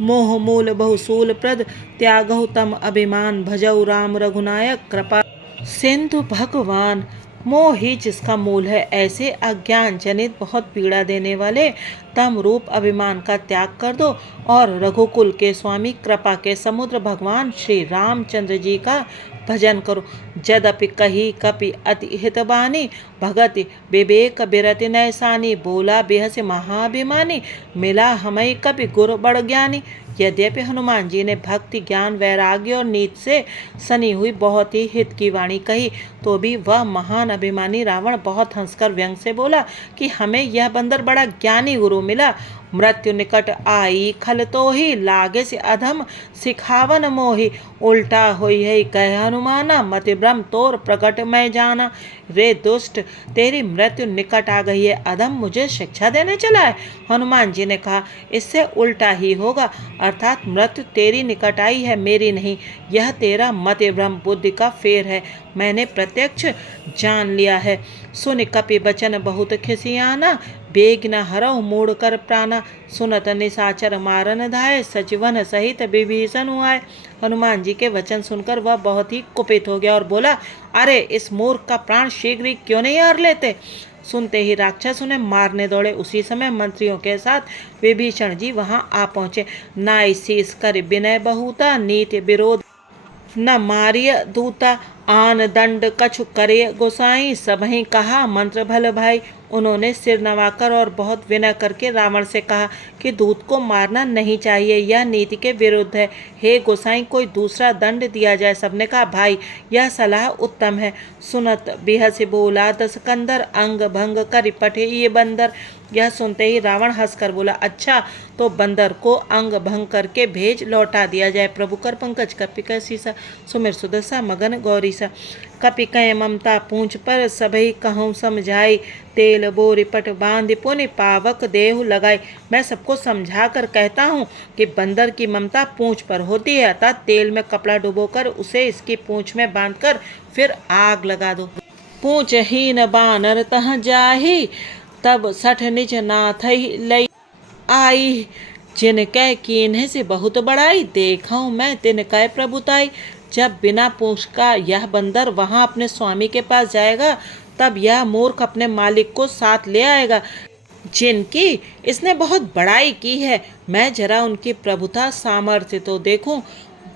मोह मूल बहुसूल प्रद, त्यागहु तम अभिमान, भजऊ राम रघुनायक कृपा सिंधु भगवान। मोह ही जिसका मूल है, ऐसे अज्ञान जनित बहुत पीड़ा देने वाले तम रूप अभिमान का त्याग कर दो और रघुकुल के स्वामी कृपा के समुद्र भगवान श्री रामचंद्र जी का भजन करो। जदपि कही कपि अति हितबानी, भगति विवेक बिरति नैसानी। बोला बेहस महाभिमानी, मिला हमें कपि गुर बड़ ज्ञानी। यद्यपि हनुमान जी ने भक्ति ज्ञान वैराग्य और नीति से सनी हुई बहुत ही हित की वाणी कही, तो भी वह महान अभिमानी रावण बहुत हंसकर व्यंग से बोला कि हमें यह बंदर बड़ा ज्ञानी गुरु मिला। मृत्यु निकट आई खल तो ही, लागे से अधम सिखावन मोही। उल्टा होई है कह हनुमाना, मति भ्रम तोर प्रकट मैं जाना। रे दुष्ट, तेरी मृत्यु निकट आ गई है, अधम मुझे शिक्षा देने चला है। हनुमान जी ने कहा, इससे उल्टा ही होगा, अर्थात मृत्यु तेरी निकट आई है, मेरी नहीं। यह तेरा मति भ्रम बुद्धि का फेर है, मैंने प्रत्यक्ष जान लिया है। सुन कपि बचन बहुत खिसियाना, बेग न हरहु मूढ़ कर प्राणा। सुनत निशाचर मारन धाय, सचिवन सहित विभीषण आए। हनुमान जी के वचन सुनकर वह बहुत ही कुपित हो गया और बोला, अरे इस मूर्ख का प्राण शीघ्र ही क्यों नहीं हर लेते। सुनते ही राक्षस उन्हें मारने दौड़े। उसी समय मंत्रियों के साथ विभीषण जी वहां आ पहुंचे। नाई शीस कर विनय बहुता, नीति विरोध न मारिय दूता। आन दंड कछु करे गोसाई, सबहीं कहा मंत्र भल भाई। उन्होंने सिर नवाकर और बहुत विनय करके रावण से कहा कि दूत को मारना नहीं चाहिए, यह नीति के विरुद्ध है। हे गोसाई, कोई दूसरा दंड दिया जाए। सबने कहा, भाई यह सलाह उत्तम है। सुनत बिहस बोला दस कंदर, अंग भंग कर पठे ये बंदर। यह सुनते ही रावण हंसकर बोला, अच्छा तो बंदर को अंग भंग करके भेज लौटा दिया जाए। प्रभु कर पंकज कपिकर सीसा, सुमिर सुदसा मगन गौरीसा। कपि कह ममता पूंछ पर, सभई कहूँ समझाई। तेल बोरी पट बांध पुनि पावक देहु लगाई। मैं सबको समझा कर कहता हूँ कि बंदर की ममता पूंछ पर होती है, अर्थात तेल में कपड़ा डुबोकर उसे इसकी पूंछ में बांधकर फिर आग लगा दो। पूंछ हीन बानर तह जाही, तब सठ निज नाथ लई आई। जिन कह कीन्ह से बहुत बड़ाई, देखूं मैं तिन कह प्रभुताई। जब बिना पूंछ का यह बंदर वहां अपने स्वामी के पास जाएगा, तब यह मूर्ख अपने मालिक को साथ ले आएगा जिनकी इसने बहुत बड़ाई की है। मैं जरा उनकी प्रभुता सामर्थ्य तो देखूं।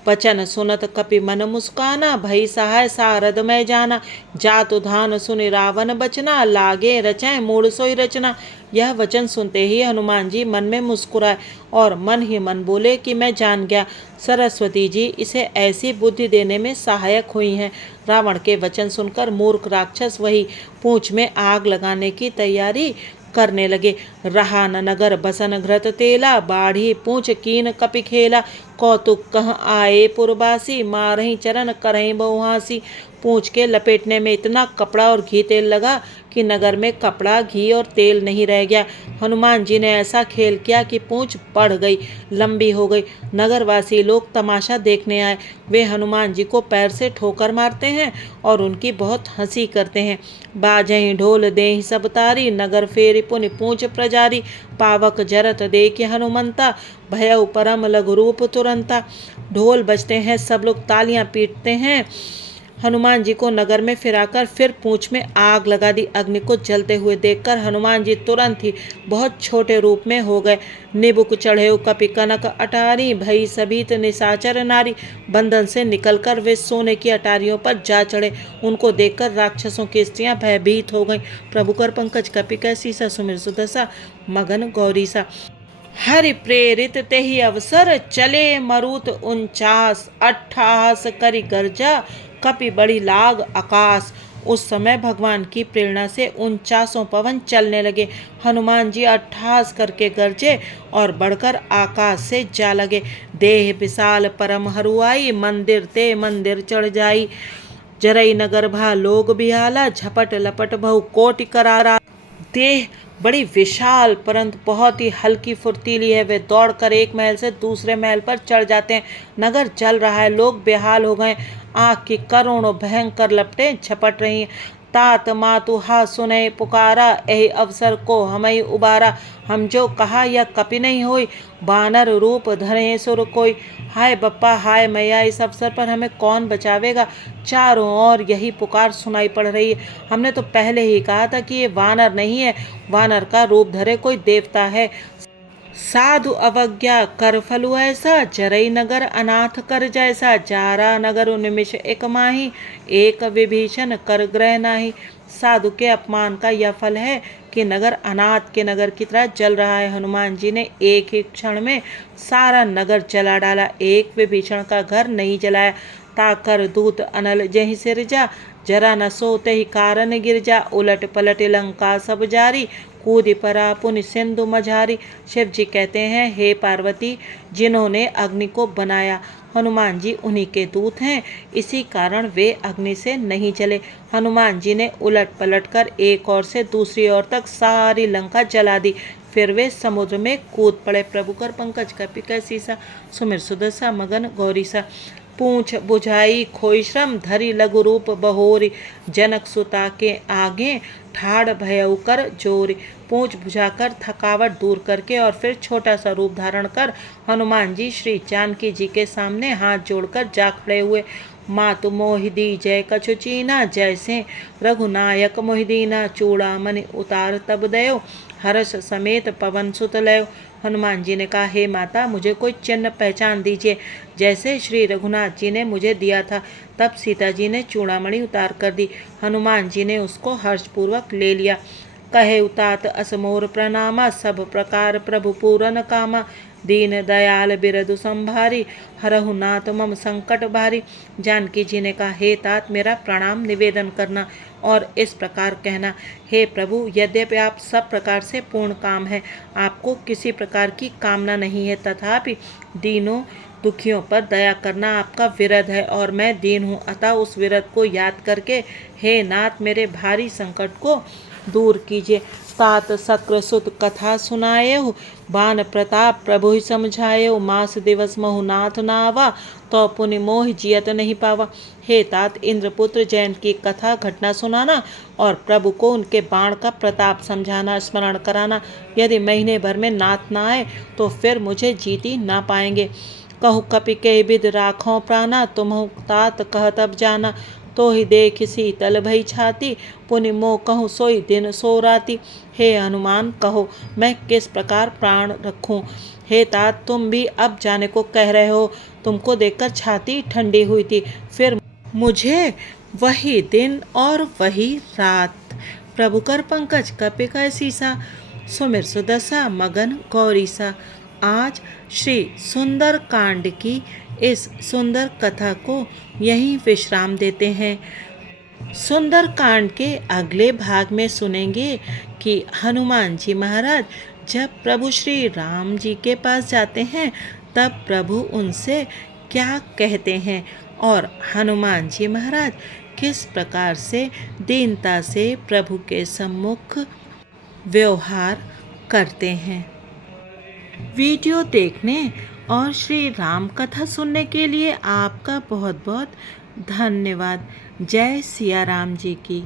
वचन सुनत कपि मन मुस्काना, भई सहाय सारद में जाना। जातु धान सुनि रावण बचना, लागे रचय मूढ़ सोई रचना। यह वचन सुनते ही हनुमान जी मन में मुस्कुराए और मन ही मन बोले कि मैं जान गया, सरस्वती जी इसे ऐसी बुद्धि देने में सहायक हुई हैं। रावण के वचन सुनकर मूर्ख राक्षस वही पूंछ में आग लगाने की तैयारी करने लगे। रहा न नगर बसन घृत तेला, बाढ़ी पूछ कीन कपि खेला। कौतुक कह आए पुरबासी, मारही चरण करही बहुहासी। पूंछ के लपेटने में इतना कपड़ा और घी तेल लगा कि नगर में कपड़ा, घी और तेल नहीं रह गया। हनुमान जी ने ऐसा खेल किया कि पूंछ बढ़ गई, लंबी हो गई। नगरवासी लोग तमाशा देखने आए। वे हनुमान जी को पैर से ठोकर मारते हैं और उनकी बहुत हंसी करते हैं। बाजहीं ढोल देहि सब तारी, नगर फेरि पुनि पूंछ प्रजारी। पावक जरत देखे हनुमंता, भयउ परम लघु रूप तुरंता। ढोल बजते हैं, सब लोग तालियां पीटते हैं। हनुमान जी को नगर में फिराकर फिर पूंछ में आग लगा दी। अग्नि को जलते हुए देखकर हनुमान जी तुरंत ही बहुत छोटे रूप में हो गए। निबुक चढ़े कपि कनक अटारी, भई सभित निशाचर नारी। बंधन से निकलकर वे सोने की अटारियों पर जा चढ़े। उनको देखकर राक्षसों की स्त्रियां भयभीत हो गईं। प्रभु कर पंकज कपि कैसी सा, सुमिर सुदशा मगन गौरी सा। हरि प्रेरित तेहि अवसर, चले मरुत 49 अट्ठास करि गर्जा। कपि बड़ी लाग आकाश। उस समय भगवान की प्रेरणा से 49 पवन चलने लगे। हनुमान जी अट्ठास करके गरजे और बढ़कर आकाश से जा लगे। देह विशाल परम हरुआई, मंदिर ते मंदिर चढ़ जाई। जरई नगर भा लोग बिहाला, झपट लपट बहु कोटि करारा। देह बड़ी विशाल परंतु बहुत ही हल्की फुर्तीली है। वे दौड़कर एक महल से दूसरे महल पर चढ़ जाते हैं। नगर जल रहा है, लोग बेहाल हो गए। आग की करोड़ों भयंकर लपटें झपट रही हैं। तात मातु हा सुने पुकारा, यही अवसर को हमई उबारा। हम जो कहा यह कपि नहीं होई, बानर रूप धरे सुर कोई। हाय बप्पा हाय मैया, इस अवसर पर हमें कौन बचावेगा। चारों ओर यही पुकार सुनाई पड़ रही है। हमने तो पहले ही कहा था कि ये वानर नहीं है, वानर का रूप धरे कोई देवता है। साधु अवज्ञा कर फलु ऐसा, जरई नगर अनाथ कर जैसा। जारा नगर निमिष एक माही, एक विभीषण कर ग्रह नाही। साधु के अपमान का यह फल है कि नगर अनाथ के नगर की तरह जल रहा है। हनुमान जी ने एक ही क्षण में सारा नगर जला डाला, एक विभीषण का घर नहीं जलाया। ताकर दूत अनल जहि सिरजा, जरा न सोते ही कारण गिरजा। उलट पलट लंका सब जारी, कूद परा पुनि सिंधु मझारी। शिव जी कहते हैं, हे पार्वती, जिन्होंने अग्नि को बनाया हनुमान जी उन्हीं के दूत हैं, इसी कारण वे अग्नि से नहीं जले। हनुमान जी ने उलट पलट कर एक ओर से दूसरी ओर तक सारी लंका जला दी। फिर वे समुद्र में कूद पड़े। प्रभु कर पंकज कपि कैसी सा, सुमिर सुदशा मगन गौरी सा। पूंछ बुझाई खोई श्रम, धरी लघु रूप बहोरी। जनक सुता के आगे ठाड़ भयउ कर जोरी। पूंछ बुझाकर थकावट दूर करके और फिर छोटा सा रूप धारण कर हनुमान जी श्री जानकी जी के सामने हाथ जोड़कर जा खड़े हुए। मातु मोहि दीजय कछु चीना, जैसे रघुनायक मोहि दीना। चूड़ामणि उतार तब दयो, हर्ष समेत पवन सुत लयो। हनुमान जी ने कहा, हे माता, मुझे कोई चिन्ह पहचान दीजिए, जैसे श्री रघुनाथ जी ने मुझे दिया था। तब सीता जी ने चूड़ामणि उतार कर दी। हनुमान जी ने उसको हर्षपूर्वक ले लिया। कहे उतात असमोर प्रणामा, सब प्रकार प्रभु पूरन कामा। दीन दयाल बिरदु संभारी, हरहु नाथ मम संकट भारी। जानकी जी ने कहा, हे तात, मेरा प्रणाम निवेदन करना और इस प्रकार कहना, हे प्रभु, यद्यपि आप सब प्रकार से पूर्ण काम है, आपको किसी प्रकार की कामना नहीं है, तथापि दीनों दुखियों पर दया करना आपका विरध है और मैं दीन हूँ, अतः उस विरध को याद करके हे नाथ मेरे भारी संकट को दूर कीजिए। तात शक्र सुत कथा सुनाएहु, बान प्रताप प्रभु ही समझाएहु। मास दिवस महु नाथ नावा, तो पुनि मोह जियत नहीं पावा। हे तात, इंद्रपुत्र जयंत की कथा घटना सुनाना और प्रभु को उनके बाण का प्रताप समझाना, स्मरण कराना। यदि महीने भर में नाथ ना आए तो फिर मुझे जीत ही ना पाएंगे। कहु कपि के विद राखों प्राणा, तुमहु तात कह तब जाना। तो ही देख शीतल भई छाती, पुनि मोह कहूँ सोई दिन सो राती। हे हनुमान, कहो मैं किस प्रकार प्राण रखूं। हे तात, तुम भी अब जाने को कह रहे हो, तुमको देखकर छाती ठंडी हुई थी, फिर मुझे वही दिन और वही रात। प्रभु कर पंकज कपि कैसी सा, सुमिर सुदशा मगन गौरी सा। आज श्री सुंदर कांड की इस सुंदर कथा को यहीं विश्राम देते हैं। सुंदर कांड के अगले भाग में सुनेंगे कि हनुमान जी महाराज जब प्रभु श्री राम जी के पास जाते हैं तब प्रभु उनसे क्या कहते हैं और हनुमान जी महाराज किस प्रकार से दीनता से प्रभु के सम्मुख व्यवहार करते हैं। वीडियो देखने और श्री राम कथा सुनने के लिए आपका बहुत बहुत धन्यवाद। जय सिया राम जी की।